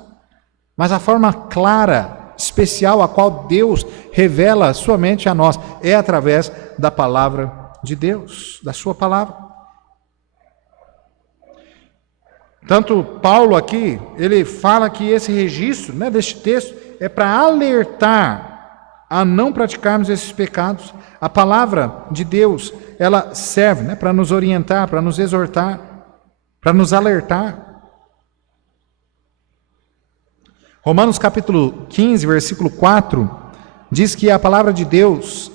Mas a forma clara, especial, a qual Deus revela somente a nós, é através da palavra de Deus, da sua palavra. Tanto Paulo aqui, ele fala que esse registro, deste texto é para alertar a não praticarmos esses pecados. A palavra de Deus, ela serve para nos orientar, para nos exortar, para nos alertar. Romanos capítulo 15, versículo 4, diz que a palavra de Deus,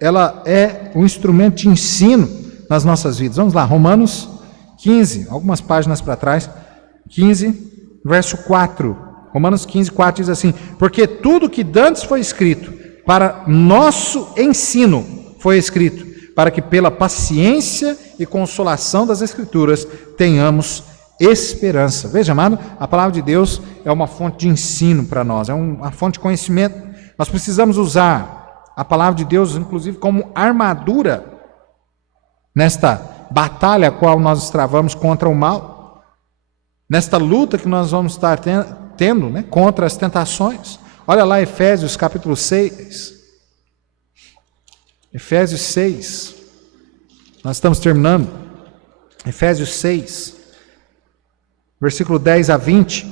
ela é um instrumento de ensino nas nossas vidas. Vamos lá, Romanos 15, algumas páginas para trás, 15, verso 4. Romanos 15, 4 diz assim: porque tudo que dantes foi escrito, para nosso ensino foi escrito, para que pela paciência e consolação das Escrituras tenhamos esperança. Veja, amado, a palavra de Deus é uma fonte de ensino para nós, é uma fonte de conhecimento. Nós precisamos usar a palavra de Deus, inclusive, como armadura nesta batalha a qual nós travamos contra o mal, nesta luta que nós vamos estar tendo contra as tentações. Olha lá Efésios capítulo 6. Efésios 6. Nós estamos terminando. Efésios 6, versículo 10 a 20.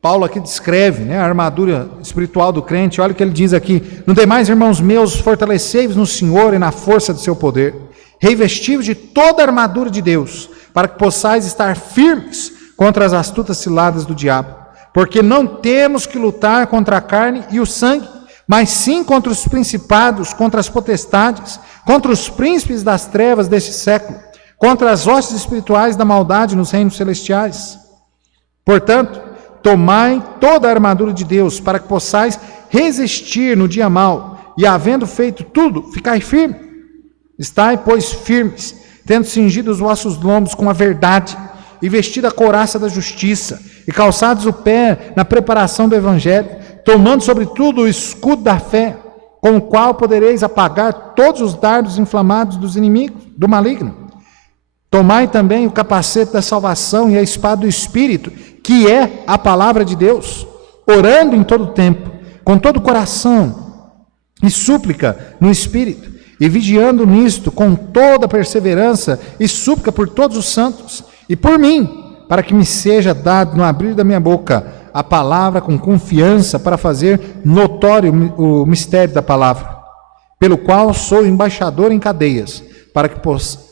Paulo aqui descreve a armadura espiritual do crente. Olha o que ele diz aqui: no demais, irmãos meus, fortalecei-vos no Senhor e na força do seu poder. Revesti-vos de toda a armadura de Deus, para que possais estar firmes contra as astutas ciladas do diabo. Porque não temos que lutar contra a carne e o sangue, mas sim contra os principados, contra as potestades, contra os príncipes das trevas deste século, contra as hostes espirituais da maldade nos reinos celestiais. Portanto, tomai toda a armadura de Deus, para que possais resistir no dia mau, e havendo feito tudo, ficai firme. Estai, pois, firmes, tendo cingido os vossos lombos com a verdade, e vestido a couraça da justiça, e calçados o pé na preparação do evangelho, tomando sobretudo o escudo da fé, com o qual podereis apagar todos os dardos inflamados dos inimigos, do maligno. Tomai também o capacete da salvação e a espada do Espírito, que é a palavra de Deus, orando em todo tempo, com todo o coração e súplica no Espírito, e vigiando nisto com toda perseverança e súplica por todos os santos, e por mim, para que me seja dado no abrir da minha boca a palavra com confiança, para fazer notório o mistério da palavra, pelo qual sou embaixador em cadeias, para que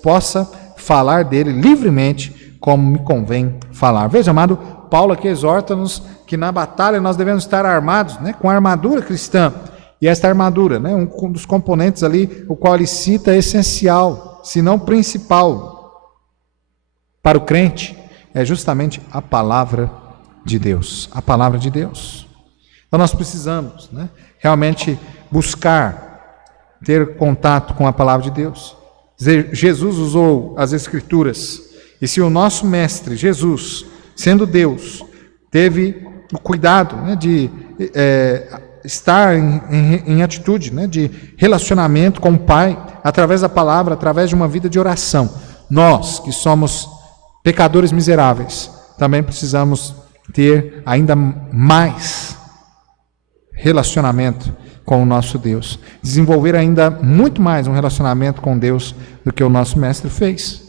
possa falar dele livremente, como me convém falar. Veja, amado, Paulo aqui exorta-nos que na batalha nós devemos estar armados, com a armadura cristã. E esta armadura, um dos componentes ali, o qual ele cita, é essencial, se não principal, para o crente, é justamente a palavra de Deus. A palavra de Deus. Então nós precisamos realmente buscar ter contato com a palavra de Deus. Jesus usou as Escrituras, e se o nosso mestre, Jesus, sendo Deus, teve o cuidado de estar em atitude de relacionamento com o Pai, através da palavra, através de uma vida de oração, nós que somos pecadores miseráveis, também precisamos ter ainda mais relacionamento com o nosso Deus, desenvolver ainda muito mais um relacionamento com Deus do que o nosso mestre fez.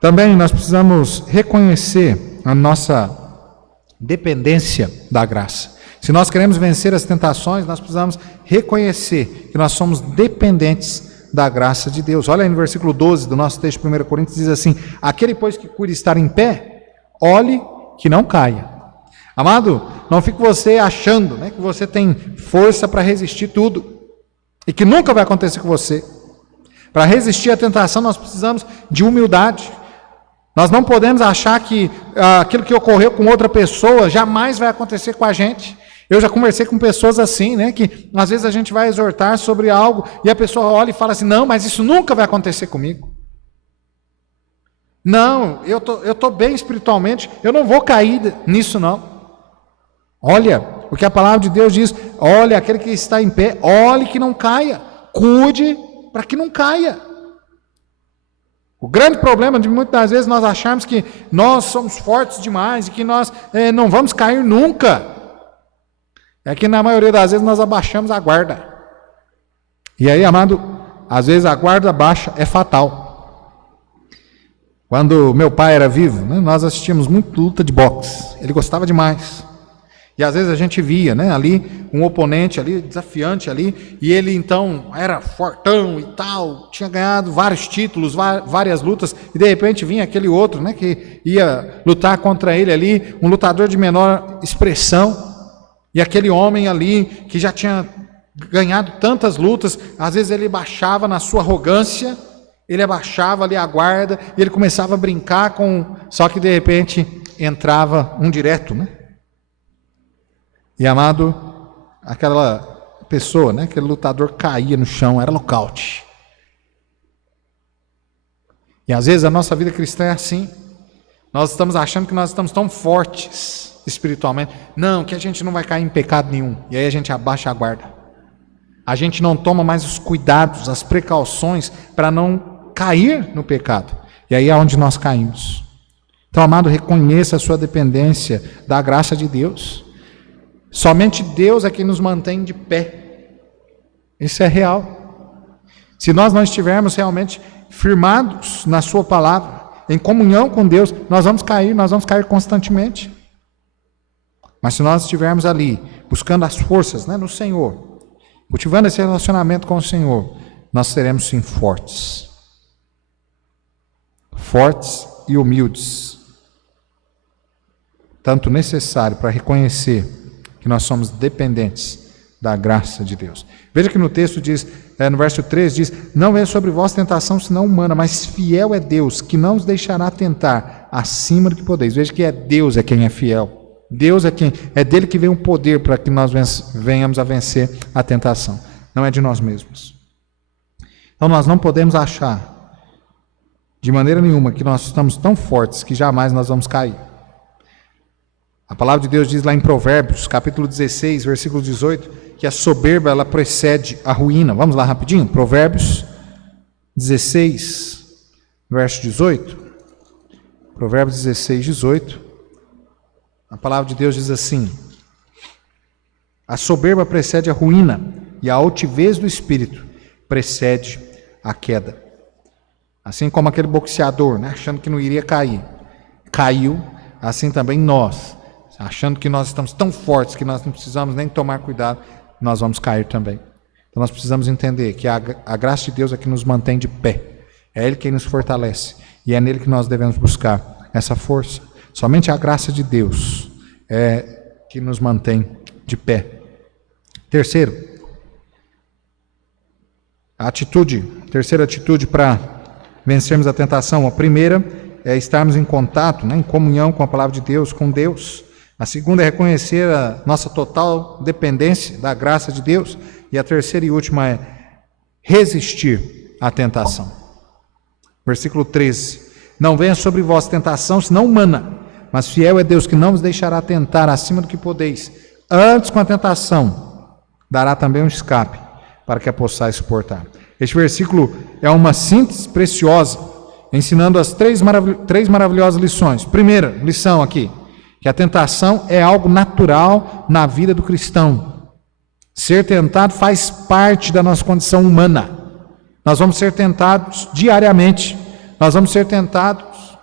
Também nós precisamos reconhecer a nossa dependência da graça. Se nós queremos vencer as tentações, nós precisamos reconhecer que nós somos dependentes da graça de Deus. Olha aí no versículo 12 do nosso texto de 1 Coríntios, diz assim: aquele, pois, que cuida estar em pé, olhe que não caia. Amado, não fique você achando que você tem força para resistir tudo. e que nunca vai acontecer com você. Para resistir à tentação, nós precisamos de humildade. Nós não podemos achar que aquilo que ocorreu com outra pessoa jamais vai acontecer com a gente. Eu já conversei com pessoas assim, né, que às vezes a gente vai exortar sobre algo e a pessoa olha e fala assim: não, mas isso nunca vai acontecer comigo. Não, eu tô bem espiritualmente, eu não vou cair nisso não. Olha, o que a palavra de Deus diz: olha, aquele que está em pé, olhe que não caia, cuide para que não caia. O grande problema de muitas das vezes nós acharmos que nós somos fortes demais e que nós não vamos cair nunca, é que na maioria das vezes nós abaixamos a guarda. E aí, amado, às vezes a guarda baixa é fatal. Quando meu pai era vivo, né, nós assistíamos muito luta de boxe. Ele gostava demais. E às vezes a gente via, né, ali um oponente ali, desafiante ali, e ele então era fortão e tal, tinha ganhado vários títulos, várias lutas, e de repente vinha aquele outro, né, que ia lutar contra ele ali, um lutador de menor expressão, e aquele homem ali que já tinha ganhado tantas lutas, às vezes ele baixava na sua arrogância, ele abaixava ali a guarda, e ele começava a brincar só que de repente entrava um direto, né? E, amado, aquela pessoa, né, aquele lutador caía no chão, era nocaute. E às vezes a nossa vida cristã é assim. Nós estamos achando que nós estamos tão fortes espiritualmente. Não, que a gente não vai cair em pecado nenhum. E aí a gente abaixa a guarda. A gente não toma mais os cuidados, as precauções para não cair no pecado. E aí é onde nós caímos. Então, amado, reconheça a sua dependência da graça de Deus. Somente Deus é quem nos mantém de pé. Isso é real. Se nós não estivermos realmente firmados na sua palavra, em comunhão com Deus, nós vamos cair constantemente. Mas se nós estivermos ali, buscando as forças, né, no Senhor, cultivando esse relacionamento com o Senhor, nós seremos sim fortes. Fortes e humildes. Tanto necessário para reconhecer que nós somos dependentes da graça de Deus. Veja que no texto diz, no verso 3 diz: não venha sobre vós tentação senão humana, mas fiel é Deus, que não os deixará tentar acima do que podeis. Veja que Deus é quem é fiel. Deus é dele que vem o poder para que nós venhamos a vencer a tentação. Não é de nós mesmos. Então nós não podemos achar de maneira nenhuma que nós estamos tão fortes que jamais nós vamos cair. A palavra de Deus diz lá em Provérbios, capítulo 16, versículo 18, que a soberba ela precede a ruína. Vamos lá rapidinho, Provérbios 16, verso 18. Provérbios 16, 18. A palavra de Deus diz assim: a soberba precede a ruína, e a altivez do espírito precede a queda. Assim como aquele boxeador, né, achando que não iria cair, caiu, assim também nós, achando que nós estamos tão fortes que nós não precisamos nem tomar cuidado, nós vamos cair também. Então nós precisamos entender que a graça de Deus é que nos mantém de pé. É Ele quem nos fortalece. E é nele que nós devemos buscar essa força. Somente a graça de Deus é que nos mantém de pé. Terceiro, terceira atitude para vencermos a tentação. A primeira é estarmos em contato, né, em comunhão com a palavra de Deus, com Deus. A segunda é reconhecer a nossa total dependência da graça de Deus. E a terceira e última é resistir à tentação. Versículo 13. Não venha sobre vós tentação, senão humana, mas fiel é Deus que não vos deixará tentar acima do que podeis. Antes, com a tentação, dará também um escape, para que a possais suportar. Este versículo é uma síntese preciosa, ensinando as três maravilhosas lições. Primeira lição aqui, que a tentação é algo natural na vida do cristão. Ser tentado faz parte da nossa condição humana. Nós vamos ser tentados diariamente. Nós vamos ser tentados.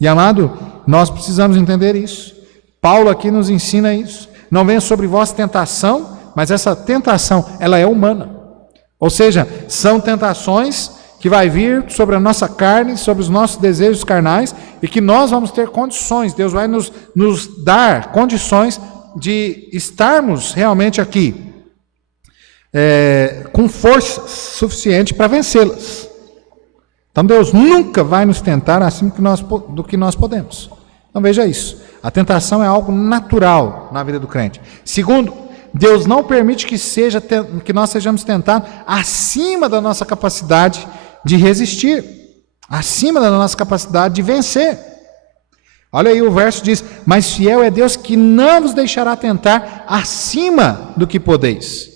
E, amado, nós precisamos entender isso. Paulo aqui nos ensina isso. Não venha sobre vós tentação, mas essa tentação, ela é humana. Ou seja, são tentações que vai vir sobre a nossa carne, sobre os nossos desejos carnais, e que nós vamos ter condições, Deus vai nos dar condições de estarmos realmente aqui, com força suficiente para vencê-las. Então Deus nunca vai nos tentar acima do que nós podemos. Então veja isso. A tentação é algo natural na vida do crente. Segundo, Deus não permite que nós sejamos tentados acima da nossa capacidade de resistir, acima da nossa capacidade de vencer. Olha aí, o verso diz: mas fiel é Deus que não vos deixará tentar acima do que podeis.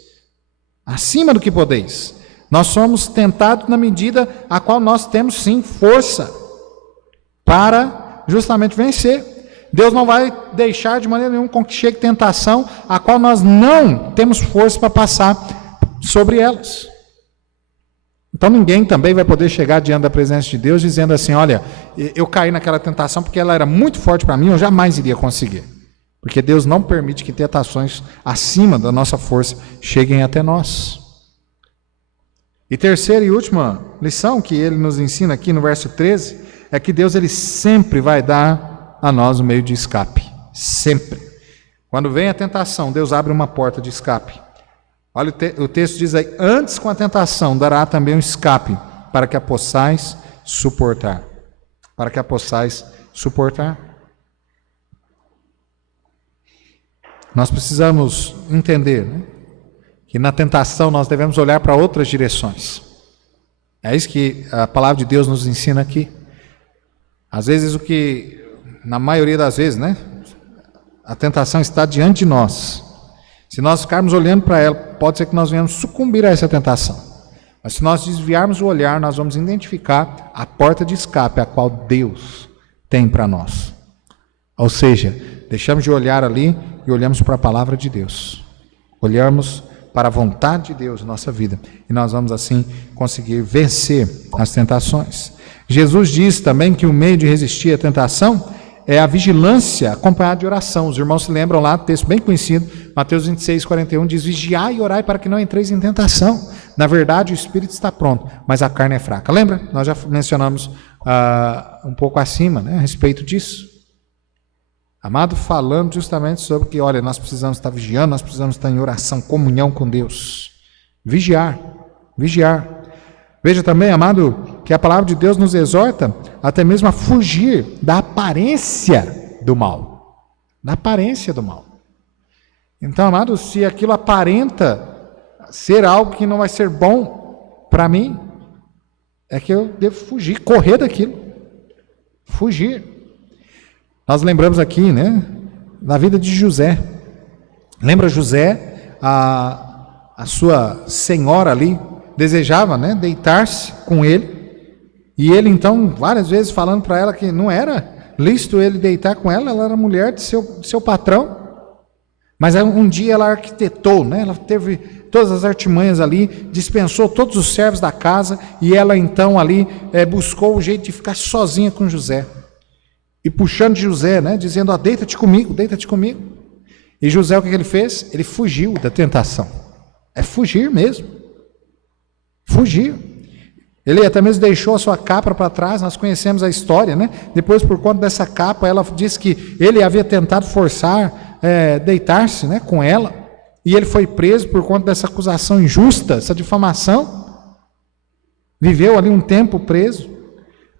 Acima do que podeis. Nós somos tentados na medida a qual nós temos sim força para justamente vencer. Deus não vai deixar de maneira nenhuma com que chegue tentação a qual nós não temos força para passar sobre elas. Então ninguém também vai poder chegar diante da presença de Deus dizendo assim: olha, eu caí naquela tentação porque ela era muito forte para mim, eu jamais iria conseguir. Porque Deus não permite que tentações acima da nossa força cheguem até nós. E terceira e última lição que ele nos ensina aqui no verso 13 é que Deus ele sempre vai dar a nós um meio de escape. Sempre. Quando vem a tentação, Deus abre uma porta de escape. Olha, o texto diz aí: antes com a tentação dará também um escape, para que a possais suportar. Para que a possais suportar. Nós precisamos entender, né, que na tentação nós devemos olhar para outras direções. É isso que a palavra de Deus nos ensina aqui. Às vezes na maioria das vezes, né, a tentação está diante de nós. Se nós ficarmos olhando para ela, pode ser que nós venhamos sucumbir a essa tentação. Mas se nós desviarmos o olhar, nós vamos identificar a porta de escape a qual Deus tem para nós. Ou seja, deixamos de olhar ali e olhamos para a palavra de Deus. Olhamos para a vontade de Deus na nossa vida. E nós vamos assim conseguir vencer as tentações. Jesus diz também que o meio de resistir à tentação é a vigilância acompanhada de oração. Os irmãos se lembram lá, texto bem conhecido, Mateus 26, 41, diz: vigiai e orai para que não entreis em tentação. Na verdade, o espírito está pronto, mas a carne é fraca. Lembra? Nós já mencionamos um pouco acima, né, a respeito disso. Amado, falando justamente sobre que, olha, nós precisamos estar vigiando, nós precisamos estar em oração, comunhão com Deus. Vigiar, vigiar. Veja também, amado, que a palavra de Deus nos exorta até mesmo a fugir da aparência do mal. Da aparência do mal. Então, amado, se aquilo aparenta ser algo que não vai ser bom para mim, é que eu devo fugir, correr daquilo. Fugir. Nós lembramos aqui, né, da vida de José. Lembra José, a sua senhora ali, desejava, né, deitar-se com ele, e ele então, várias vezes falando para ela que não era lícito ele deitar com ela, ela era mulher de seu patrão, mas um dia ela arquitetou, né, ela teve todas as artimanhas ali, dispensou todos os servos da casa, e ela então ali buscou o jeito de ficar sozinha com José, e puxando de José, né, dizendo: deita-te comigo, deita-te comigo. E José, o que ele fez? Ele fugiu da tentação. É fugir mesmo. Fugir. Ele até mesmo deixou a sua capa para trás, nós conhecemos a história, né? Depois, por conta dessa capa, ela disse que ele havia tentado forçar, deitar-se, né, com ela, e ele foi preso por conta dessa acusação injusta, essa difamação. Viveu ali um tempo preso.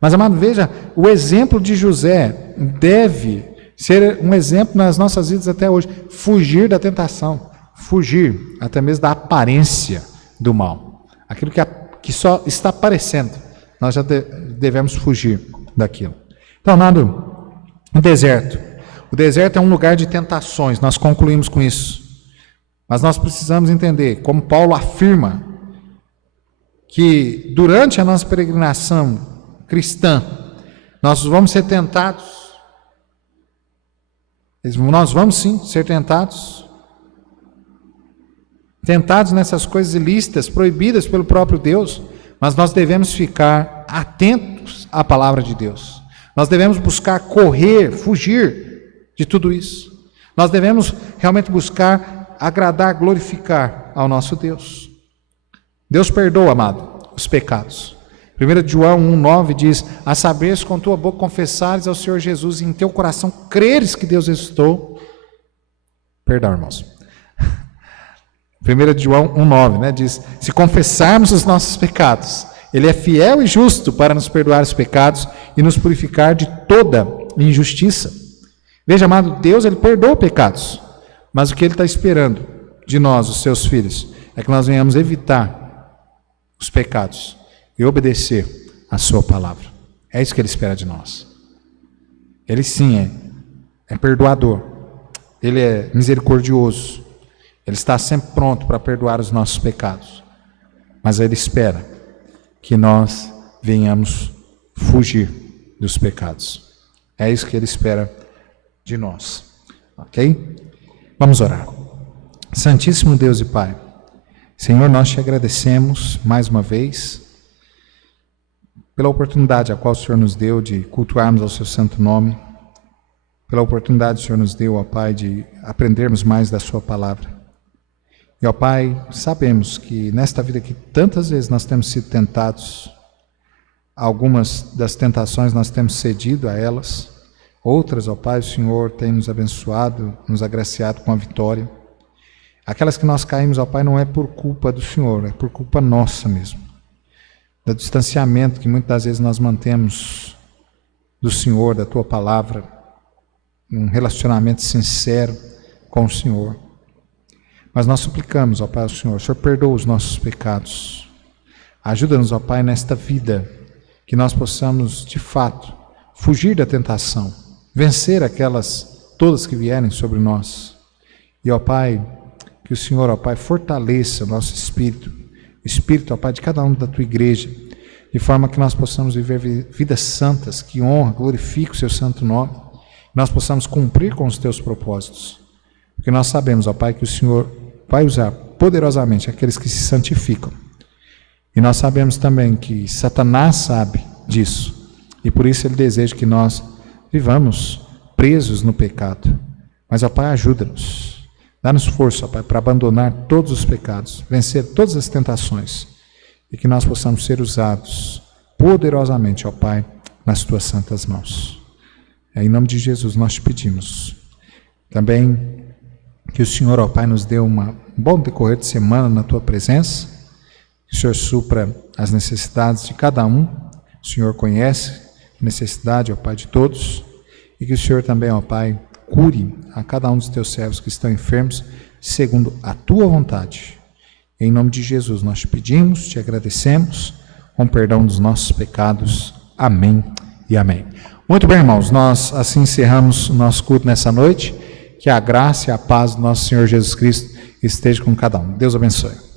Mas, amado, veja, o exemplo de José deve ser um exemplo nas nossas vidas até hoje. Fugir da tentação, fugir até mesmo da aparência do mal. Aquilo que só está aparecendo, nós já devemos fugir daquilo. Então, amado, o deserto. O deserto é um lugar de tentações, nós concluímos com isso. Mas nós precisamos entender, como Paulo afirma, que durante a nossa peregrinação cristã, nós vamos ser tentados. Nós vamos sim ser tentados. Tentados nessas coisas ilícitas, proibidas pelo próprio Deus, mas nós devemos ficar atentos à palavra de Deus. Nós devemos buscar correr, fugir de tudo isso. Nós devemos realmente buscar agradar, glorificar ao nosso Deus. Deus perdoa, amado, os pecados. 1 João 1,9 diz: a saberes com tua boca confessares ao Senhor Jesus e em teu coração creres que Deus ressuscitou. Perdão, irmãos. 1 João 1,9, né, diz: se confessarmos os nossos pecados, Ele é fiel e justo para nos perdoar os pecados e nos purificar de toda injustiça. Veja, amado, Deus, Ele perdoa pecados, mas o que Ele está esperando de nós, os seus filhos, é que nós venhamos evitar os pecados e obedecer a sua palavra. É isso que Ele espera de nós. Ele sim é perdoador, Ele é misericordioso, Ele está sempre pronto para perdoar os nossos pecados, mas Ele espera que nós venhamos fugir dos pecados. É isso que Ele espera de nós, ok? Vamos orar. Santíssimo Deus e Pai, Senhor, nós te agradecemos mais uma vez pela oportunidade a qual o Senhor nos deu de cultuarmos ao seu santo nome, pela oportunidade que o Senhor nos deu, ó Pai, de aprendermos mais da sua palavra. E, ó Pai, sabemos que nesta vida que tantas vezes nós temos sido tentados, algumas das tentações nós temos cedido a elas, outras, ó Pai, o Senhor tem nos abençoado, nos agraciado com a vitória. Aquelas que nós caímos, ó Pai, não é por culpa do Senhor, é por culpa nossa mesmo. Do distanciamento que muitas das vezes nós mantemos do Senhor, da Tua palavra, um relacionamento sincero com o Senhor. Mas nós suplicamos, ó Pai, ao Senhor, o Senhor perdoa os nossos pecados. Ajuda-nos, ó Pai, nesta vida, que nós possamos, de fato, fugir da tentação, vencer aquelas todas que vierem sobre nós. E, ó Pai, que o Senhor, ó Pai, fortaleça o nosso espírito, o espírito, ó Pai, de cada um da Tua igreja, de forma que nós possamos viver vidas santas, que honram, glorificam o Seu santo nome, que nós possamos cumprir com os Teus propósitos. Porque nós sabemos, ó Pai, que o Senhor vai usar poderosamente aqueles que se santificam. E nós sabemos também que Satanás sabe disso, e por isso ele deseja que nós vivamos presos no pecado. Mas, ó Pai, ajuda-nos. Dá-nos força, ó Pai, para abandonar todos os pecados, vencer todas as tentações, e que nós possamos ser usados poderosamente, ó Pai, nas Tuas santas mãos. Em nome de Jesus nós te pedimos. Também que o Senhor, ó Pai, nos dê um bom decorrer de semana na Tua presença, que o Senhor supra as necessidades de cada um. O Senhor conhece a necessidade, ó Pai, de todos, e que o Senhor também, ó Pai, cure a cada um dos Teus servos que estão enfermos, segundo a Tua vontade. Em nome de Jesus nós te pedimos, te agradecemos, com perdão dos nossos pecados. Amém e amém. Muito bem, irmãos, nós assim encerramos o nosso culto nessa noite. Que a graça e a paz do nosso Senhor Jesus Cristo esteja com cada um. Deus abençoe.